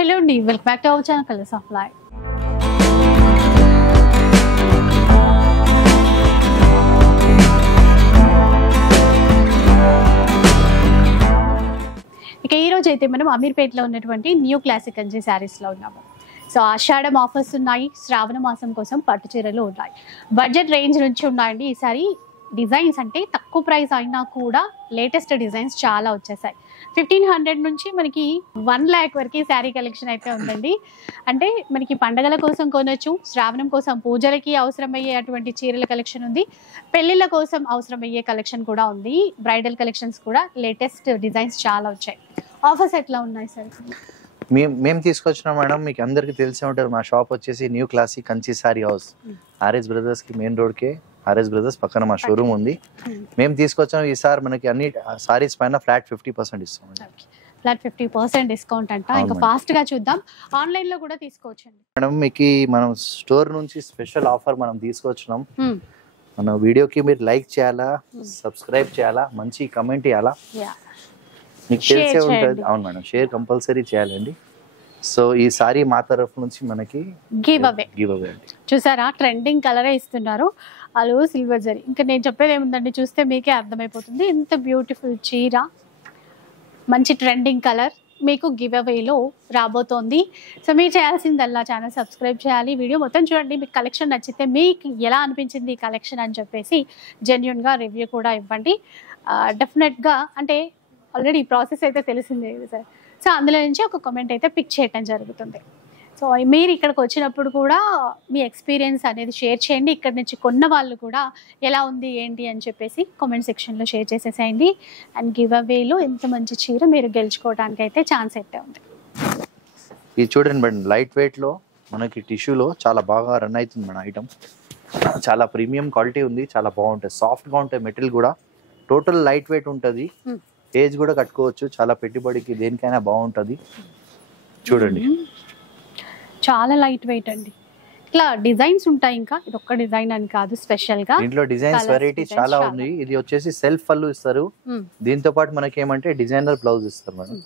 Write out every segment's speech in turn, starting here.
Hello అండి, welcome back to our channel colours of life. ఇక ఈ రోజు అయితే మనం అమీర్పేటలో ఉన్నటువంటి న్యూ క్లాసిక్ కంచి శారీస్లో ఉన్నాము. సో ఆషాఢం ఆఫర్స్ ఉన్నాయి, శ్రావణ మాసం కోసం పట్టు చీరలు ఉన్నాయి, బడ్జెట్ రేంజ్ నుంచి ఉన్నాయండి. ఈసారి డిజైన్స్ అంటే తక్కువ ప్రైస్ అయినా కూడా లేటెస్ట్ డిజైన్స్ చాలా వచ్చేసాయి. 1500 నుంచి మనకి 1 lakh వరకు శారీ కలెక్షన్ అయితే ఉందండి. అంటే మనకి పండగల కోసం కొనొచ్చు, శ్రావణం కోసం పూజలకి అవసరమయ్యే అటువంటి చీరల కలెక్షన్ ఉంది, పెళ్లిళ్ళ కోసం అవసరమయ్యే కలెక్షన్ కూడా ఉంది, బ్రైడల్ కలెక్షన్స్ కూడా లేటెస్ట్ డిజైన్స్ చాలా వచ్చాయి. ఆఫర్స్ ఎట్లా ఉన్నాయి సార్? మేము తీసుకొచ్చినాం మేడం, మీకు అందరికి తెలిసే ఉంటారు. మా షాప్ వచ్చేసి new classic Kanchi sorry house, RS brothers కి మెయిన్ రోడ్ కే ఆర్ఎస్ బ్రదర్స్ పక్కన మా షోరూమ్ ఉంది. మేము తీసుకొచ్చాం ఈసారి మనకి అన్ని సారీస్ పైన ఫ్లాట్ 50% ఇస్తాం. ఫ్లాట్ 50% డిస్కౌంట్ అంట. ఇంకా ఫాస్ట్ గా చూద్దాం, ఆన్లైన్ లో కూడా తీసుకోవచ్చండి మేడం. మీకు మనం స్టోర్ నుంచి స్పెషల్ ఆఫర్ మనం తీసుకొచ్చినాం. మన వీడియోకి మీరు లైక్ చేయాలా, సబ్స్క్రైబ్ చేయాలా, మంచి కమెంట్ చేయాలా, మీకు తెలిసే ఉంటుంది. అవును మేడం, షేర్ కంపల్సరీ చేయాలండి. సో ఈ సారీ మా తరఫు నుంచి మనకి గివ్ అవే అండి. చూసారా, ట్రెండింగ్ కలరే ఇస్తున్నారు, అలు సిల్వర్ జరీ. ఇంకా నేను చెప్పేది ఏముందండి, చూస్తే మీకే అర్థమైపోతుంది. ఎంత బ్యూటిఫుల్ చీర, మంచి ట్రెండింగ్ కలర్ మీకు గివ్ అవేలో రాబోతోంది. సో మీరు చేయాల్సిందల్లా ఛానల్ సబ్స్క్రైబ్ చేయాలి, వీడియో మొత్తం చూడండి. మీకు కలెక్షన్ నచ్చితే మీకు ఎలా అనిపించింది ఈ కలెక్షన్ అని చెప్పేసి జెన్యూన్గా రివ్యూ కూడా ఇవ్వండి. డెఫినెట్గా అంటే ఆల్రెడీ ప్రాసెస్ అయితే తెలిసిందే కదా సార్. సో అందులో నుంచి ఒక కామెంట్ అయితే పిక్ చేయడం జరుగుతుంది. సో మీరు ఇక్కడికి వచ్చినప్పుడు కూడా మీ ఎక్స్పీరియన్స్ అనేది షేర్ చేయండి. ఇక్కడ నుంచి కొన్న వాళ్ళు కూడా ఎలా ఉంది ఏంటి అని చెప్పేసి కామెంట్ సెక్షన్లో షేర్ చేసేసేయండి. అండ్ గివ్ అవేలో ఎంత మంచి చీర మీరు గెలుచుకోవడానికి అయితే ఛాన్స్ అయితే ఉంది. ఇది చూడండి మేడం, లైట్ వెయిట్లో మనకి టిష్యూలో చాలా బాగా రన్ అవుతుంది మన ఐటమ్. చాలా ప్రీమియం క్వాలిటీ ఉంది, చాలా బాగుంటుంది, సాఫ్ట్గా ఉంటుంది మెటీరియల్ కూడా. టోటల్ లైట్ వెయిట్ ఉంటుంది, ఏజ్ కూడా కట్టుకోవచ్చు, చాలా పెట్టుబడికి దేనికైనా బాగుంటుంది. చూడండి చాలా లైట్ వెయిట్ అండి. ఇట్లా డిజైన్స్ ఉంటాయి, ఇంకా ఇది ఒక్క డిజైన్ అని కాదు, స్పెషల్ గా దీంట్లో డిజైన్స్ వెరైటీ చాలా ఉంది. ఇది వచ్చేసి సెల్ఫ్ పళ్ళు ఇస్తారు, దీంతో పాటు మనకి ఏమంటే డిజైనర్ బ్లౌజ్ ఇస్తారు మేడం.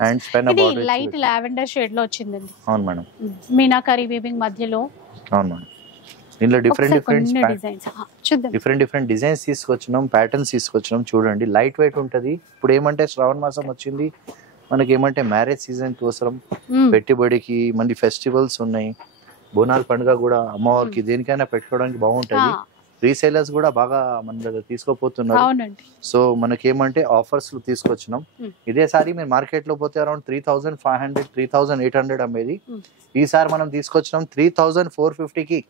హ్యాండ్స్ పైన బార్డర్ లైట్ లావెండర్ షేడ్ లో వచ్చిందండి. అవును మేడం, మీనాకరీ వీవింగ్ మధ్యలో. అవును మేడం, దీంట్లో డిఫరెంట్ డిజైన్స్ తీసుకొచ్చినాం, ప్యాటర్న్స్ తీసుకొచ్చినాం. చూడండి లైట్ వెయిట్ ఉంటది. ఇప్పుడు ఏమంటే శ్రావణ మాసం వచ్చింది, మనకి ఏమంటే మ్యారేజ్ సీజన్ కోసం పెట్టుబడికి, మళ్ళీ ఫెస్టివల్స్ ఉన్నాయి, బోనాల పండుగ కూడా అమ్మవారికి దేనికైనా పెట్టుకోవడానికి బాగుంటది. రీసేలర్స్ కూడా బాగా మన దగ్గర తీసుకోపోతున్నారు. సో మనకి ఏమంటే ఆఫర్స్ తీసుకొచ్చినాం. ఇదే సారి మీరు మార్కెట్ లో పోతే అరౌండ్ 3500 3800 అమ్మేది. ఈసారి మనం తీసుకొచ్చినాం 3450కి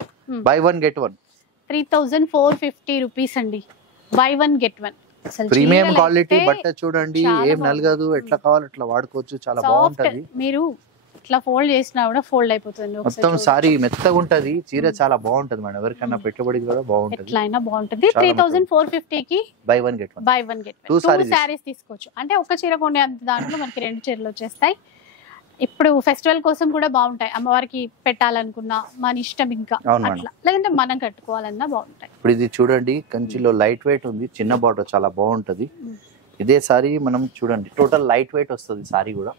బై 1 get 1. 3450 రూపీస్ అండి, బై 1 get 1. ప్రీమియం క్వాలిటీ బట్ట చూడండి, ఏం నలగదు, ఎట్లా కావాలి అట్లా వాడుకోవచ్చు, చాలా బాగుంటది. మీరు ఇట్లా ఫోల్డ్ చేసినా కూడా ఫోల్డ్ అయిపోతుంది, మొత్తం సారీ మెత్తగా ఉంటది, చీర చాలా బాగుంటది మేడం. ఎవరికైనా పెట్టుబడికి కూడా బాగుంటది, ఎట్లయినా బాగుంటది. 3450కి బై 1 get 1. 2 సారీస్ తీసుకోవచ్చు. అంటే ఒక చీర కొనే అంత దాంట్లో మనకి 2 చీరలు వచ్చేస్తాయి. ఇప్పుడు ఫెస్టివల్ కోసం కూడా బాగుంటాయి, అమ్మవారికి పెట్టాలనుకున్నా మన ఇష్టం, ఇంకా అట్లా లేదంటే మనం కట్టుకోవాలన్నా బాగుంటాయి. ఇప్పుడు ఇది చూడండి, కంచిలో లైట్ వెయిట్ ఉంది, చిన్న బార్డర్ చాలా బాగుంటది. ఇదే సారీ మనం చూడండి టోటల్ లైట్ వెయిట్ వస్తుంది సారీ కూడా,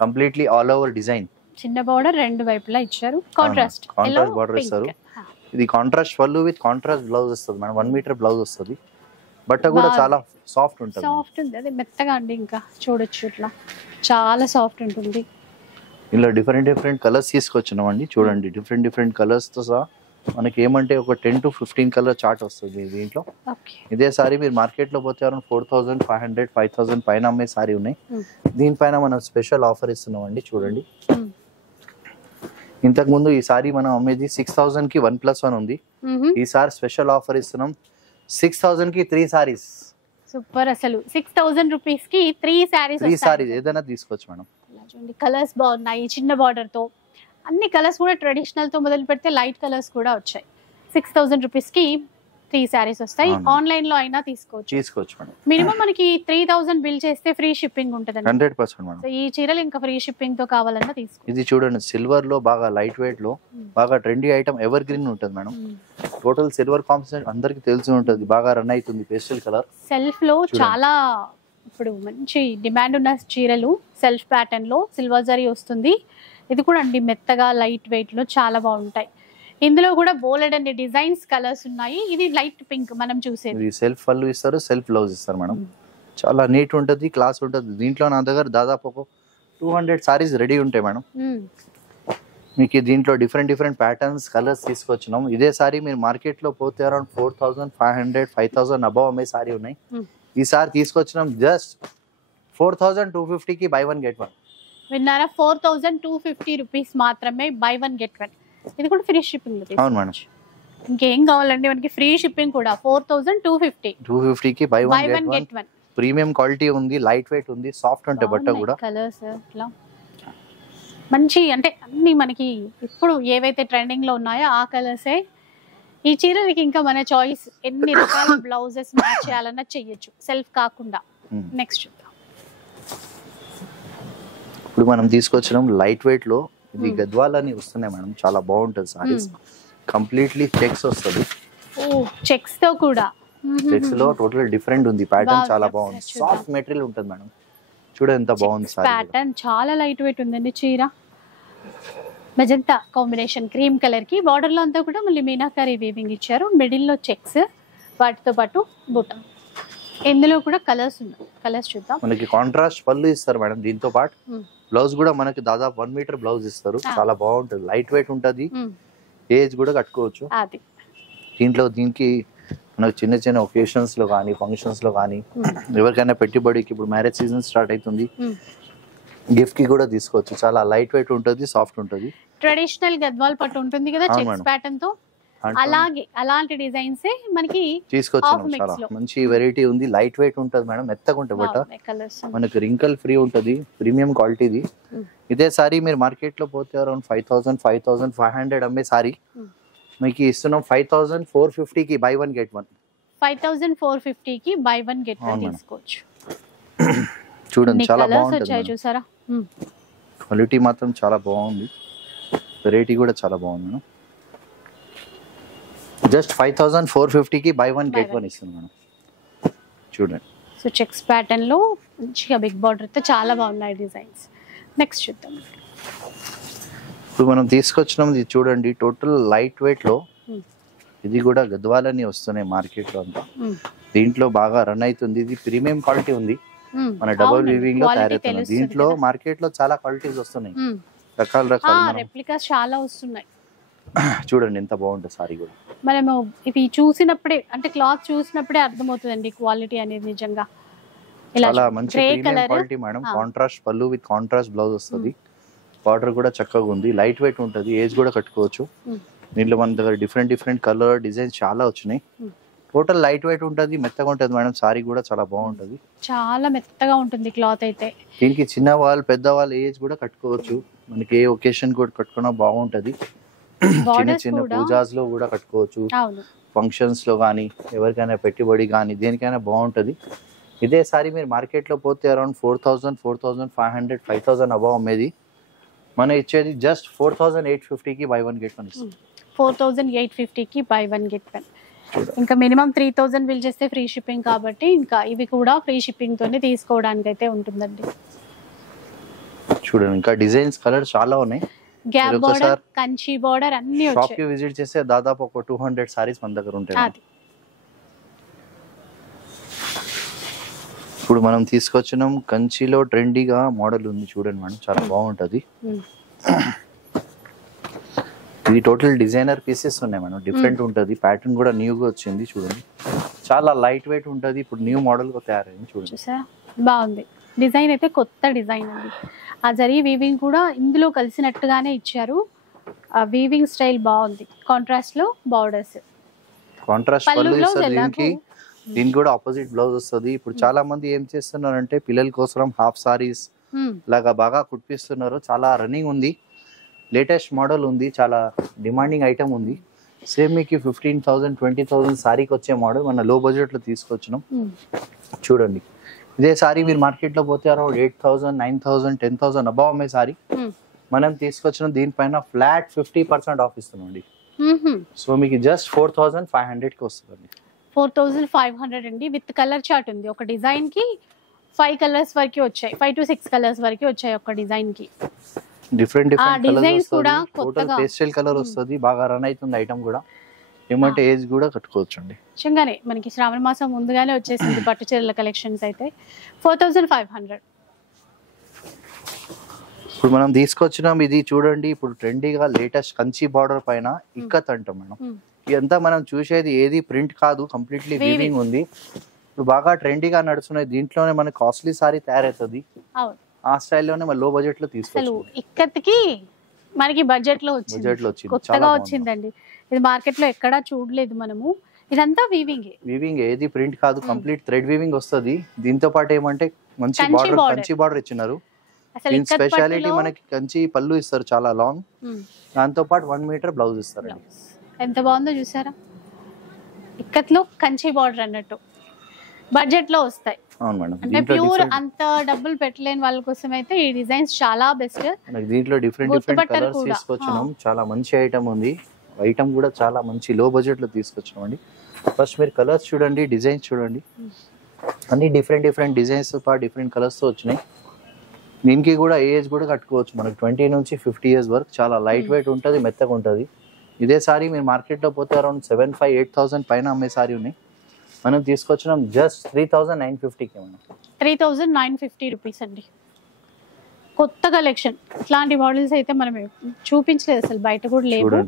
కంప్లీట్లీ ఆల్ ఓవర్ డిజైన్. చిన్న బార్డర్ రెండు వైపులా ఇచ్చారు, కాంట్రాస్ట్ బార్డర్ ఇస్తారు. ఇది కాంట్రాస్ట్ పళ్ళు విత్ కాంట్రాస్ట్ బ్లౌజ్ వస్తుంది మేడం. 1 మీటర్ బ్లౌజ్ వస్తుంది, బట్ట కూడా చాలా సాఫ్ట్ ఉంటుంది. సాఫ్ట్ ఉంది, అది మెత్తగా అండి. ఇంకా చూడొచ్చు ఇట్లా చాలా సాఫ్ట్ ఉంటుంది. ఇలా డిఫరెంట్ కలర్స్ తీసుకొచ్చినాం అండి. చూడండి డిఫరెంట్ కలర్స్ తో సహా మనకి ఏమంటే ఒక 10 to 15 కలర్ చార్ట్ వస్తుంది దీంట్లో. ఇదే సారీ మీరు మార్కెట్ లో పోతే అరౌండ్ 4500 5000 పైన అమ్మే సారీ ఉన్నాయి. దీనిపైన మనం స్పెషల్ ఆఫర్ ఇస్తున్నాం అండి. చూడండి, ఇంతకు ముందు ఈ సారీ మనం అమ్మేది 6000 కి 1+1 ఉంది. ఈసారి స్పెషల్ ఆఫర్ ఇస్తున్నాం 6000 కి 3 సారీస్. సూపర్, అసలు 6000 రూపీస్ కి 3 సారీస్ ఏదైనా తీసుకోవచ్చు మేడం. చూడండి కలర్స్ బాగున్నాయి, చిన్న బార్డర్ తో. అన్ని కలర్స్ కూడా ట్రెడిషనల్ తో మొదలు పెడితే లైట్ కలర్స్ కూడా వచ్చాయి. 6000 రూపీస్ కి 3 సారీస్ వస్తాయి. ఆన్లైన్ లో అయినా తీసుకోవచ్చు మేడం. మినిమం మనకి 3000 బిల్ చేస్తే ఫ్రీ షిప్పింగ్ ఉంటుంది 100% మేడం. ఈ చీరలు ఇంకా ఫ్రీ షిప్పింగ్ తో కావాలన్నా తీసుకోవచ్చు. ఇది చూడండి సిల్వర్ లో బాగా లైట్ వెయిట్ లో బాగా ట్రెండీ ఐటమ్, ఎవర్ గ్రీన్ ఉంటుంది మేడం. టోటల్ సిల్వర్ కాంబినేషన్ అందరికి తెలిసి ఉంటుంది, బాగా రన్ అవుతుంది. పేస్టల్ కలర్ సెల్ఫ్ లో చాలా ఇప్పుడు మంచి డిమాండ్ ఉన్న చీరలు సెల్ఫ్ ప్యాటర్న్ లో సిల్వర్ జరీ వస్తుంది. ఇది కూడా అండి మెత్తగా లైట్ వెయిట్ లో చాలా బాగుంటాయి. ఇందులో కూడా బోలెడ్ అన్ని డిజైన్స్ కలర్స్ ఉన్నాయి. ఇది లైట్ పింక్ మనం చూసేది. ఇది సెల్ఫ్ పళ్ళు ఇస్తారు, సెల్ఫ్ బ్లౌజ్ ఇస్తారు మేడం. చాలా నీట్ ఉంటుంది, క్లాస్ ఉంటుంది. దీంట్లో నా దగ్గర దాదాపు ఒక 200 సారీస్ రెడీ ఉంటాయి మేడం. మీకు దీంట్లో డిఫరెంట్ ప్యాటర్న్స్ కలర్స్ తీసుకొచ్చినాం. ఇదే సారీ మీరు మార్కెట్ లో పోతే అరౌండ్ 4500 5000 అబౌవ్ అమ్మే సారీ ఉన్నాయి. ఈసారి తీసుకొచ్చినాం జస్ట్ 4250 కి బై 1 గెట్ 1. విన్నారా? 4250 రూపీస్ మాత్రమే బై 1 గెట్ 1. ఇది కూడా ఫ్రీ షిప్పింగ్. అవును మేడం. ఇంకేం కావాలండి మనకి? ఫ్రీ షిప్పింగ్ కూడా 4250 కి బై 1 గెట్ 1. ప్రీమియం క్వాలిటీ ఉంది, లైట్ వెయిట్ ఉంది, సాఫ్ట్ ఉంటే బట్ట కూడా. కలర్స్ ఇట్లా మంచి అంటే అన్ని మనకి ఇప్పుడు ఏవైతే ట్రెండింగ్ లో ఉన్నాయో ఆ కలర్సే. ఈ చీరలకి ఇంకా మన చాయిస్, ఎన్ని రకాల బ్లౌజెస్ మ్యాచ్ చేయాలన్నా చెయ్యొచ్చు సెల్ఫ్ కాకుండా. నెక్స్ట్ చూద్దాం. ఇప్పుడు మనం తీసుకొచ్చినాం లైట్ వెయిట్ లో. ఇది గద్వాల్ అని వస్తున్నాయి మేడం, చాలా బాగుంటది సారీస్. కంప్లీట్లీ చెక్స్ వస్తుంది. చెక్స్ తో కూడా. చెక్స్ లో టోటల్ డిఫరెంట్ ఉంది ప్యాటర్న్, చాలా బాగుంది. సాఫ్ట్ మెటీరియల్ ఉంటుంది మేడం. చూడ ఎంత బాగుంది సారీ. ప్యాటర్న్ చాలా లైట్ వెయిట్ ఉందండి. చీర మెజంతా కాంబినేషన్ క్రీమ్ కలర్ కి బార్డర్ లో అంతా కూడా మళ్ళీ మీనాకారి వీవింగ్ ఇచ్చారు. మిడిల్ లో చెక్స్, వాటితో పాటు బుట్ట. ఇందులో కూడా కలర్స్ ఉన్నాయి. కలర్స్ చూద్దాం. మనకి కాంట్రాస్ట్ పళ్ళు ఇస్తారు మేడం. దీంతో పాటు బ్లౌజ్ కూడా మనకి దాదాపు 1 మీటర్ బ్లౌజ్ ఇస్తారు. చాలా బాగుంటుంది, లైట్ వెయిట్ ఉంటది, ఏజ్ కూడా కట్టుకోవచ్చు. దీనికి మనకు చిన్న ఒకేషన్స్ లో కానీ ఫంక్షన్స్ లో కానీ ఎవరికైనా పెట్టుబడికి, ఇప్పుడు మ్యారేజ్ సీజన్ స్టార్ట్ అవుతుంది, గిఫ్ట్ కి కూడా తీసుకోవచ్చు. చాలా లైట్ వెయిట్ ఉంటుంది, సాఫ్ట్ ఉంటుంది. ట్రెడిషనల్ గద్వాల్ పట్టు ఉంటుంది కదా చెక్స్ ప్యాటర్న్ తో, అలాగే అలాంటి డిజైన్స్ మనకి తీసుకొచ్చాము. చాలా మంచి వెరైటీ ఉంది, లైట్ వెయిట్ ఉంటుంది మేడం, మెత్తగా ఉంటుంది బట్ట. మనకి రింకల్ ఫ్రీ ఉంటుంది, ప్రీమియం క్వాలిటీది. ఇదే సారీ మీరు మార్కెట్ లో పోతే అరౌండ్ 5000 5500 అమ్మే సారీ మీకు ఇస్తున్నాం 5450 కి బై 1 గెట్ 1. 5450 కి బై 1 గెట్ 1 తీసుకోవచ్చు. చూడండి చాలా బాగుంటుంది చూసారా? క్వాలిటీ మాత్రం చాలా బాగుంది, వెరైటీ కూడా చాలా బాగుంది మేడం. జస్ట్ 5450 కి బై 1 గెట్ 1 ఇస్తుంది మేడం. చూడండి. సో చెక్స్ ప్యాటర్న్ లో మంచిగా బిగ్ బార్డర్ తో చాలా బాగున్నాయి డిజైన్స్. నెక్స్ట్ చూద్దాం. ఇప్పుడు మనం తీసుకొచ్చినాం ఇది చూడండి, టోటల్ లైట్ వెయిట్ లో. ఇది కూడా గద్వాలని వస్తున్నాయి మార్కెట్ లో అంతా. దీంట్లో బాగా రన్ అవుతుంది. ఇది ప్రీమియం క్వాలిటీ ఉంది, మన డబుల్ వీవింగ్ లో తయారవుతుంది. దీంట్లో మార్కెట్ లో చాలా క్వాలిటీస్ వస్తున్నాయి, రకాల రెప్లికాస్ చాలా వస్తున్నాయి. చూడండి ఎంత బాగుంటుంది సారీ కూడా. మనము ఇవి చూసినప్పుడే అంటే క్లాత్ చూసినప్పుడే అర్థమవుతుందండి క్వాలిటీ అనేది నిజంగా. చాలా మంచి ప్రీమియం క్వాలిటీ మేడం. కాంట్రాస్ట్ పళ్ళు విత్ కాంట్రాస్ట్ బ్లౌజ్ వస్తుంది. బార్డర్ కూడా చక్కగా ఉంది, లైట్ వెయిట్ ఉంటుంది, ఏజ్ కూడా కట్టుకోవచ్చు. దీంట్లో మన దగ్గర డిఫరెంట్ కలర్ డిజైన్స్ చాలా వచ్చినాయి. టోటల్ లైట్ వెయిట్ ఉంటుంది, మెత్తగా ఉంటుంది మేడం. సారీ కూడా చాలా బాగుంటుంది, చాలా మెత్తగా ఉంటుంది క్లాత్ అయితే. దీనికి చిన్న వాళ్ళు పెద్ద వాళ్ళు ఏజ్ కూడా కట్టుకోవచ్చు. మనకి ఏ ఒకేషన్ కూడా కట్టుకున్నా బాగుంటది. చిన్న పూజాస్ లో కూడా కట్టుకోవచ్చు, ఫంక్షన్స్ లో కానీ ఎవరికైనా పెట్టుబడి కానీ దేనికైనా బాగుంటది. ఇదే సారీ మీరు మార్కెట్ లో పోతే అరౌండ్ 4000 4500 5000 అబౌవ్ అమ్మేది. మనం ఇచ్చేది జస్ట్ 4850 కి బై 1 గెట్ 1 ఇస్తుంది. 4850 కి బై 1 గెట్ 1. ఇంకా మినిమం 3000 బిల్ చేస్తే ఫ్రీ షిప్పింగ్ కాబట్టి ఇంకా ఇవి కూడా ఫ్రీ షిప్పింగ్ తోనే తీసుకోవడానికి అయితే ఉంటుందండి. చూడండి ఇంకా డిజైన్స్ కలర్స్ చాలా ఉన్నాయి. గ్యాప్ బోర్డర్, కంచి బోర్డర్ అన్ని వచ్చాయి. షాప్ కి విజిట్ చేస్తే దాదాపు ఒక 200 సారీస్ మన దగ్గర ఉంటాయి. ఇప్పుడు మనం తీసుకొచ్చినాం కంచిలో ట్రెండీగా మోడల్ ఉంది చూడండి మేడం, చాలా బాగుంటది. ఇది టోటల్ డిజైనర్ పీసెస్ ఉన్నాయి మేడం, డిఫరెంట్ ఉంటది. ప్యాటర్న్ కూడా న్యూగా వచ్చింది చూడండి, చాలా లైట్ వెయిట్ ఉంటది. ఇప్పుడు న్యూ మోడల్ గా తయారైంది చూడండి, బాగుంది. డిజైన్ అయితే కొత్త డిజైన్ అండి. ఆ జరీ వీవింగ్ కూడా ఇందులో కలిసినట్టుగానే ఇచ్చారు. ఆ వీవింగ్ స్టైల్ బాగుంది, కాంట్రాస్ట్ లో బార్డర్స్. కాంట్రాస్ట్ పళ్ళు ఇస్తారు దీనికి. దీనికి కూడా ఆపోజిట్ బ్లౌజ్ వస్తుంది. ఇప్పుడు చాలా మంది ఏం చేస్తున్నారంటే పిల్లల కోసం హాఫ్ సారీస్ లాగా బాగా కుట్టిస్తున్నారు. చాలా రన్నింగ్ ఉంది, లేటెస్ట్ మోడల్ ఉంది, చాలా డిమాండింగ్ ఐటమ్ ఉంది. సేమ్ మీకు 15,000 20,000 సారీకి వచ్చే మోడల్ మన లో బడ్జెట్ లో తీసుకొచ్చినాం. చూడండి ఇదే సారీ మీరు మార్కెట్ లో పోతే అరౌండ్ 8,000 9,000 10,000 అబౌవ్ అమ్మే సారీ మనం తీసుకొచ్చినాం. దీనిపైన ఫ్లాట్ 50% ఆఫ్ ఇస్తున్నాండి. సో మీకు జస్ట్ 4,500 కి వస్తుందండి. 4,500 అండి. విత్ కలర్ చార్ట్ ఉంది. ఒక డిజైన్ కి 5 కలర్స్ వరకు వచ్చాయి, 5 to 6 కలర్స్ వరకు వచ్చాయి ఒక డిజైన్ కి. డిఫరెంట్ డిజైన్స్ కలర్స్ కూడా టోటల్ కొత్తగా పేస్టల్ కలర్ వస్తుంది. బాగా రన్ అవుతుంది ఐటమ్ కూడా. ఏమంటే ఏజ్ కూడా కట్టుకోవచ్చు అండి. నిజంగానే మనకి శ్రావణ మాసం ముందుగానే వచ్చేసింది పట్టు చీరల కలెక్షన్స్ అయితే. 4500. ఇప్పుడు మనం తీసుకొచ్చినాం ఇది చూడండి. ఇప్పుడు ట్రెండీగా లేటెస్ట్ కంచి బార్డర్ పైన ఇక్కత్ అంటాం మేడం. ఇదంతా మనం చూసేది ఏది ప్రింట్ కాదు, కంప్లీట్లీ వీవింగ్ ఉంది. ఇప్పుడు బాగా ట్రెండీగా నడుస్తున్నాయి. దీంట్లోనే మనకి కాస్ట్లీ సారీ తయారవుతుంది. ఆ స్టైల్లోనే మన లో బడ్జెట్ లో తీసుకొచ్చాం. ఇక్కత్కి మనకి బడ్జెట్ లో వచ్చింది, కొత్తగా వచ్చిందండి. ఇది మార్కెట్ లో ఎక్కడా చూడలేదు మనము. ఇదంతా వీవింగ్, ఏది ప్రింట్ కాదు, కంప్లీట్ థ్రెడ్ వీవింగ్ వస్తుంది. దీంతో పాటు ఏమంటే మంచి బార్డర్, కంచి బార్డర్ ఇచ్చినారు. దీని స్పెషాలిటీ మనకి కంచి పళ్ళు ఇస్తారు చాలా లాంగ్. దాంతో పాటు 1 మీటర్ బ్లౌజ్ ఇస్తారు. ఎంత బాగుందో చూసారా, ఇక్కత్లో కంచి బార్డర్ అన్నట్టు బడ్జెట్ లో వస్తాయి. అవును మేడం. అంటే ప్యూర్ అంత డబ్బులు పెట్టలేని వాళ్ళ కోసం అయితే ఈ డిజైన్స్ చాలా బెస్ట్. దీంట్లో డిఫరెంట్ కలర్స్ తీసుకొచ్చినాం. చాలా మంచి ఐటమ్ ఉంది. ఐటమ్ కూడా చాలా మంచి లో బడ్జెట్ లో తీసుకొచ్చినాం అండి. ఫస్ట్ మీరు కలర్స్ చూడండి, డిజైన్స్ చూడండి. అన్ని డిఫరెంట్ డిజైన్స్ డిఫరెంట్ కలర్స్ తో వచ్చినాయి. దీనికి కూడా ఏజ్ కూడా కట్టుకోవచ్చు మనకి 20 నుంచి 50 ఇయర్స్ వరకు. చాలా లైట్ వెయిట్ ఉంటుంది, మెత్తగా ఉంటుంది. ఇదే సారీ మీరు మార్కెట్ లో పోతే అరౌండ్ 7,500-8,000 పైన అమ్మే సారీ ఉన్నాయి. మనం తీసుకొచ్చినాం జస్ట్ 3,950కి. 3,950 రూపీస్ అండి. కొత్త కలెక్షన్. ఇట్లాంటి మోడల్స్ అయితే మనం చూపించలేదు అసలు, బయట కూడా లేవు.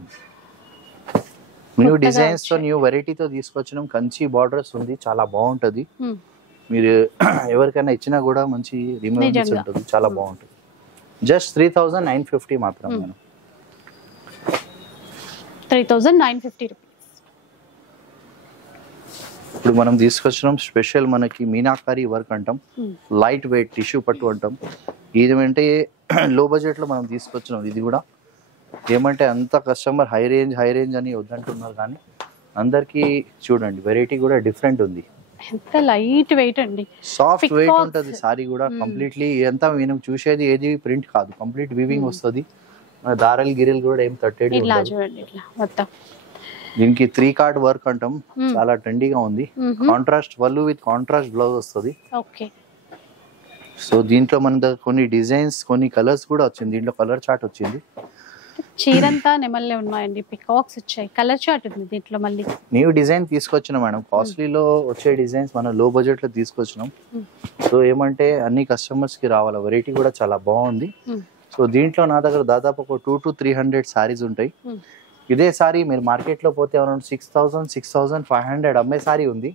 న్యూ డిజైన్స్ తో న్యూ వెరైటీతో తీసుకొచ్చినాం. కంచి బార్డర్స్ ఉంది, చాలా బాగుంటది. మీరు ఎవరికైనా ఇచ్చినా కూడా మంచి రిమెంబర్స్ ఉంటుంది, చాలా బాగుంటుంది. జస్ట్ 3,950 మాత్రం. 3,950 రూపీస్. ఇప్పుడు మనం తీసుకొచ్చినాం స్పెషల్ మనకి మీనాకారి వర్క్ అంటాం, లైట్ వెయిట్ టిష్యూ పట్టు అంటాం. ఇది అంటే లో బడ్జెట్ లో మనం తీసుకొచ్చినాం. ఇది కూడా ఏమంటే అంత కస్టమర్ హై రేంజ్ అని వద్దంటున్నారు, కానీ అందరికి చూడండి వెరైటీ కూడా డిఫరెంట్ ఉంది. ఎంత లైట్ వెయిట్ అండి, సాఫ్ట్ వెయిట్ ఉంటుంది సారీ కూడా. కంప్లీట్లీ ఇదంతా మనం చూసేది ఏది ప్రింట్ కాదు, కంప్లీట్ వీవింగ్ వస్తుంది. దారాలు గిరిలు కూడా ఏం తట్టేది. దీనికి 3 కార్డ్ వర్క్ అంటాం, చాలా ట్రెండీగా ఉంది. కాంట్రాస్ట్ పళ్ళు విత్ కాంట్రాస్ట్ బ్లౌజ్ వస్తుంది. సో దీంట్లో మన దగ్గర కొన్ని డిజైన్స్, కొన్ని కలర్స్ కూడా వచ్చింది. దీంట్లో కలర్ చార్ట్ వచ్చింది. చీరంతా నెమల్లే ఉన్నాయండి, పికాక్స్ వచ్చాయి, కలర్ చార్ట్ ఉంది దీంట్లో. మళ్ళీ న్యూ డిజైన్ తీసుకొచ్చినాం మేడం. కాస్ట్లీలో వచ్చే డిజైన్స్ మనం లో బడ్జెట్ లో తీసుకొచ్చినాం. సో ఏమంటే అన్ని కస్టమర్స్ కి రావాలా, వెరైటీ కూడా చాలా బాగుంది. సో దీంట్లో నా దగ్గర దాదాపు ఒక 200 to 300 సారీస్ ఉంటాయి. ఇదే సారీ మీరు మార్కెట్ లో పోతే అరౌండ్ 6,000-6,500 అమ్మే సారీ ఉంది.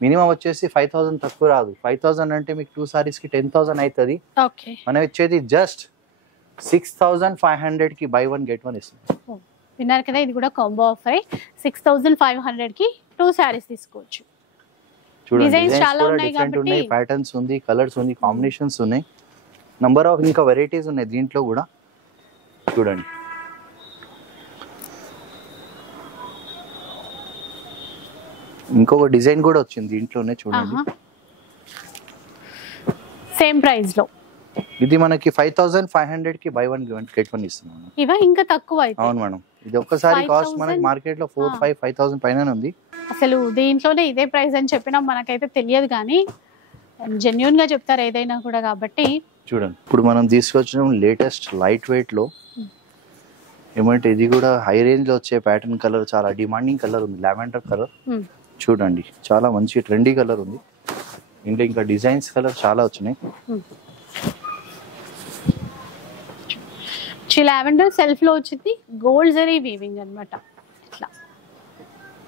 మినిమం వచ్చేసి 5,000 తక్కువ రాదు. 5,000 అంటే మీకు 2 సారీస్ కి 10,000 అవుతుంది. మనం ఇచ్చేది జస్ట్ 6,500 కి బై 1 get 1 ఇస్తుంది. విన్నారు కదా, ఇది కూడా కాంబో ఆఫర్. 6,500 కి 2 సారీస్ తీసుకోవచ్చు. చూడండి డిజైన్స్ చాలా ఉన్నాయి కాబట్టి ప్యాటర్న్స్ ఉంది, కలర్స్ ఉంది, కాంబినేషన్స్ ఉన్నాయి, నంబర్ ఆఫ్ ఇంకా వెరైటీస్ ఉన్నాయి దీంట్లో కూడా. చూడండి ఇంకొక డిజైన్ కూడా వచ్చింది దీంట్లోనే, చూడండి సేమ్ ప్రైస్ లో. ఇది మనకి 5,500 కి బై 1 get 1 ఇస్తున్నాం. ఇవా ఇంకా తక్కువ అయితే. అవును మేడం, ఇది ఒక్కసారి కాస్ట్ మనకి మార్కెట్ లో 4,000-5,000 పైన ఉంది. అసలు దీంట్లోనే ఇదే ప్రైస్ అని చెప్పినా మనకైతే తెలియదు, కానీ జెన్యూన్ గా చెప్తారు ఏదైనా కూడా కాబట్టి. చూడండి ఇప్పుడు మనం తీసుకొచ్చిన లేటెస్ట్ లైట్ వెయిట్ లో ఏమంటే ఇది కూడా హై రేంజ్ లో వచ్చే ప్యాటర్న్ కలర్, చాలా డిమాండింగ్ కలర్ ఉంది, లావెండర్ కలర్. చూడండి చాలా మంచి ట్రెండీ కలర్ ఉంది. ఇంట్లో ఇంకా డిజైన్స్ కలర్ చాలా వచ్చినాయి. లావెండర్ సెల్ఫ్ లో వచ్చింది, గోల్డ్ జరీ వీవింగ్ అన్నమాట. ఇట్లా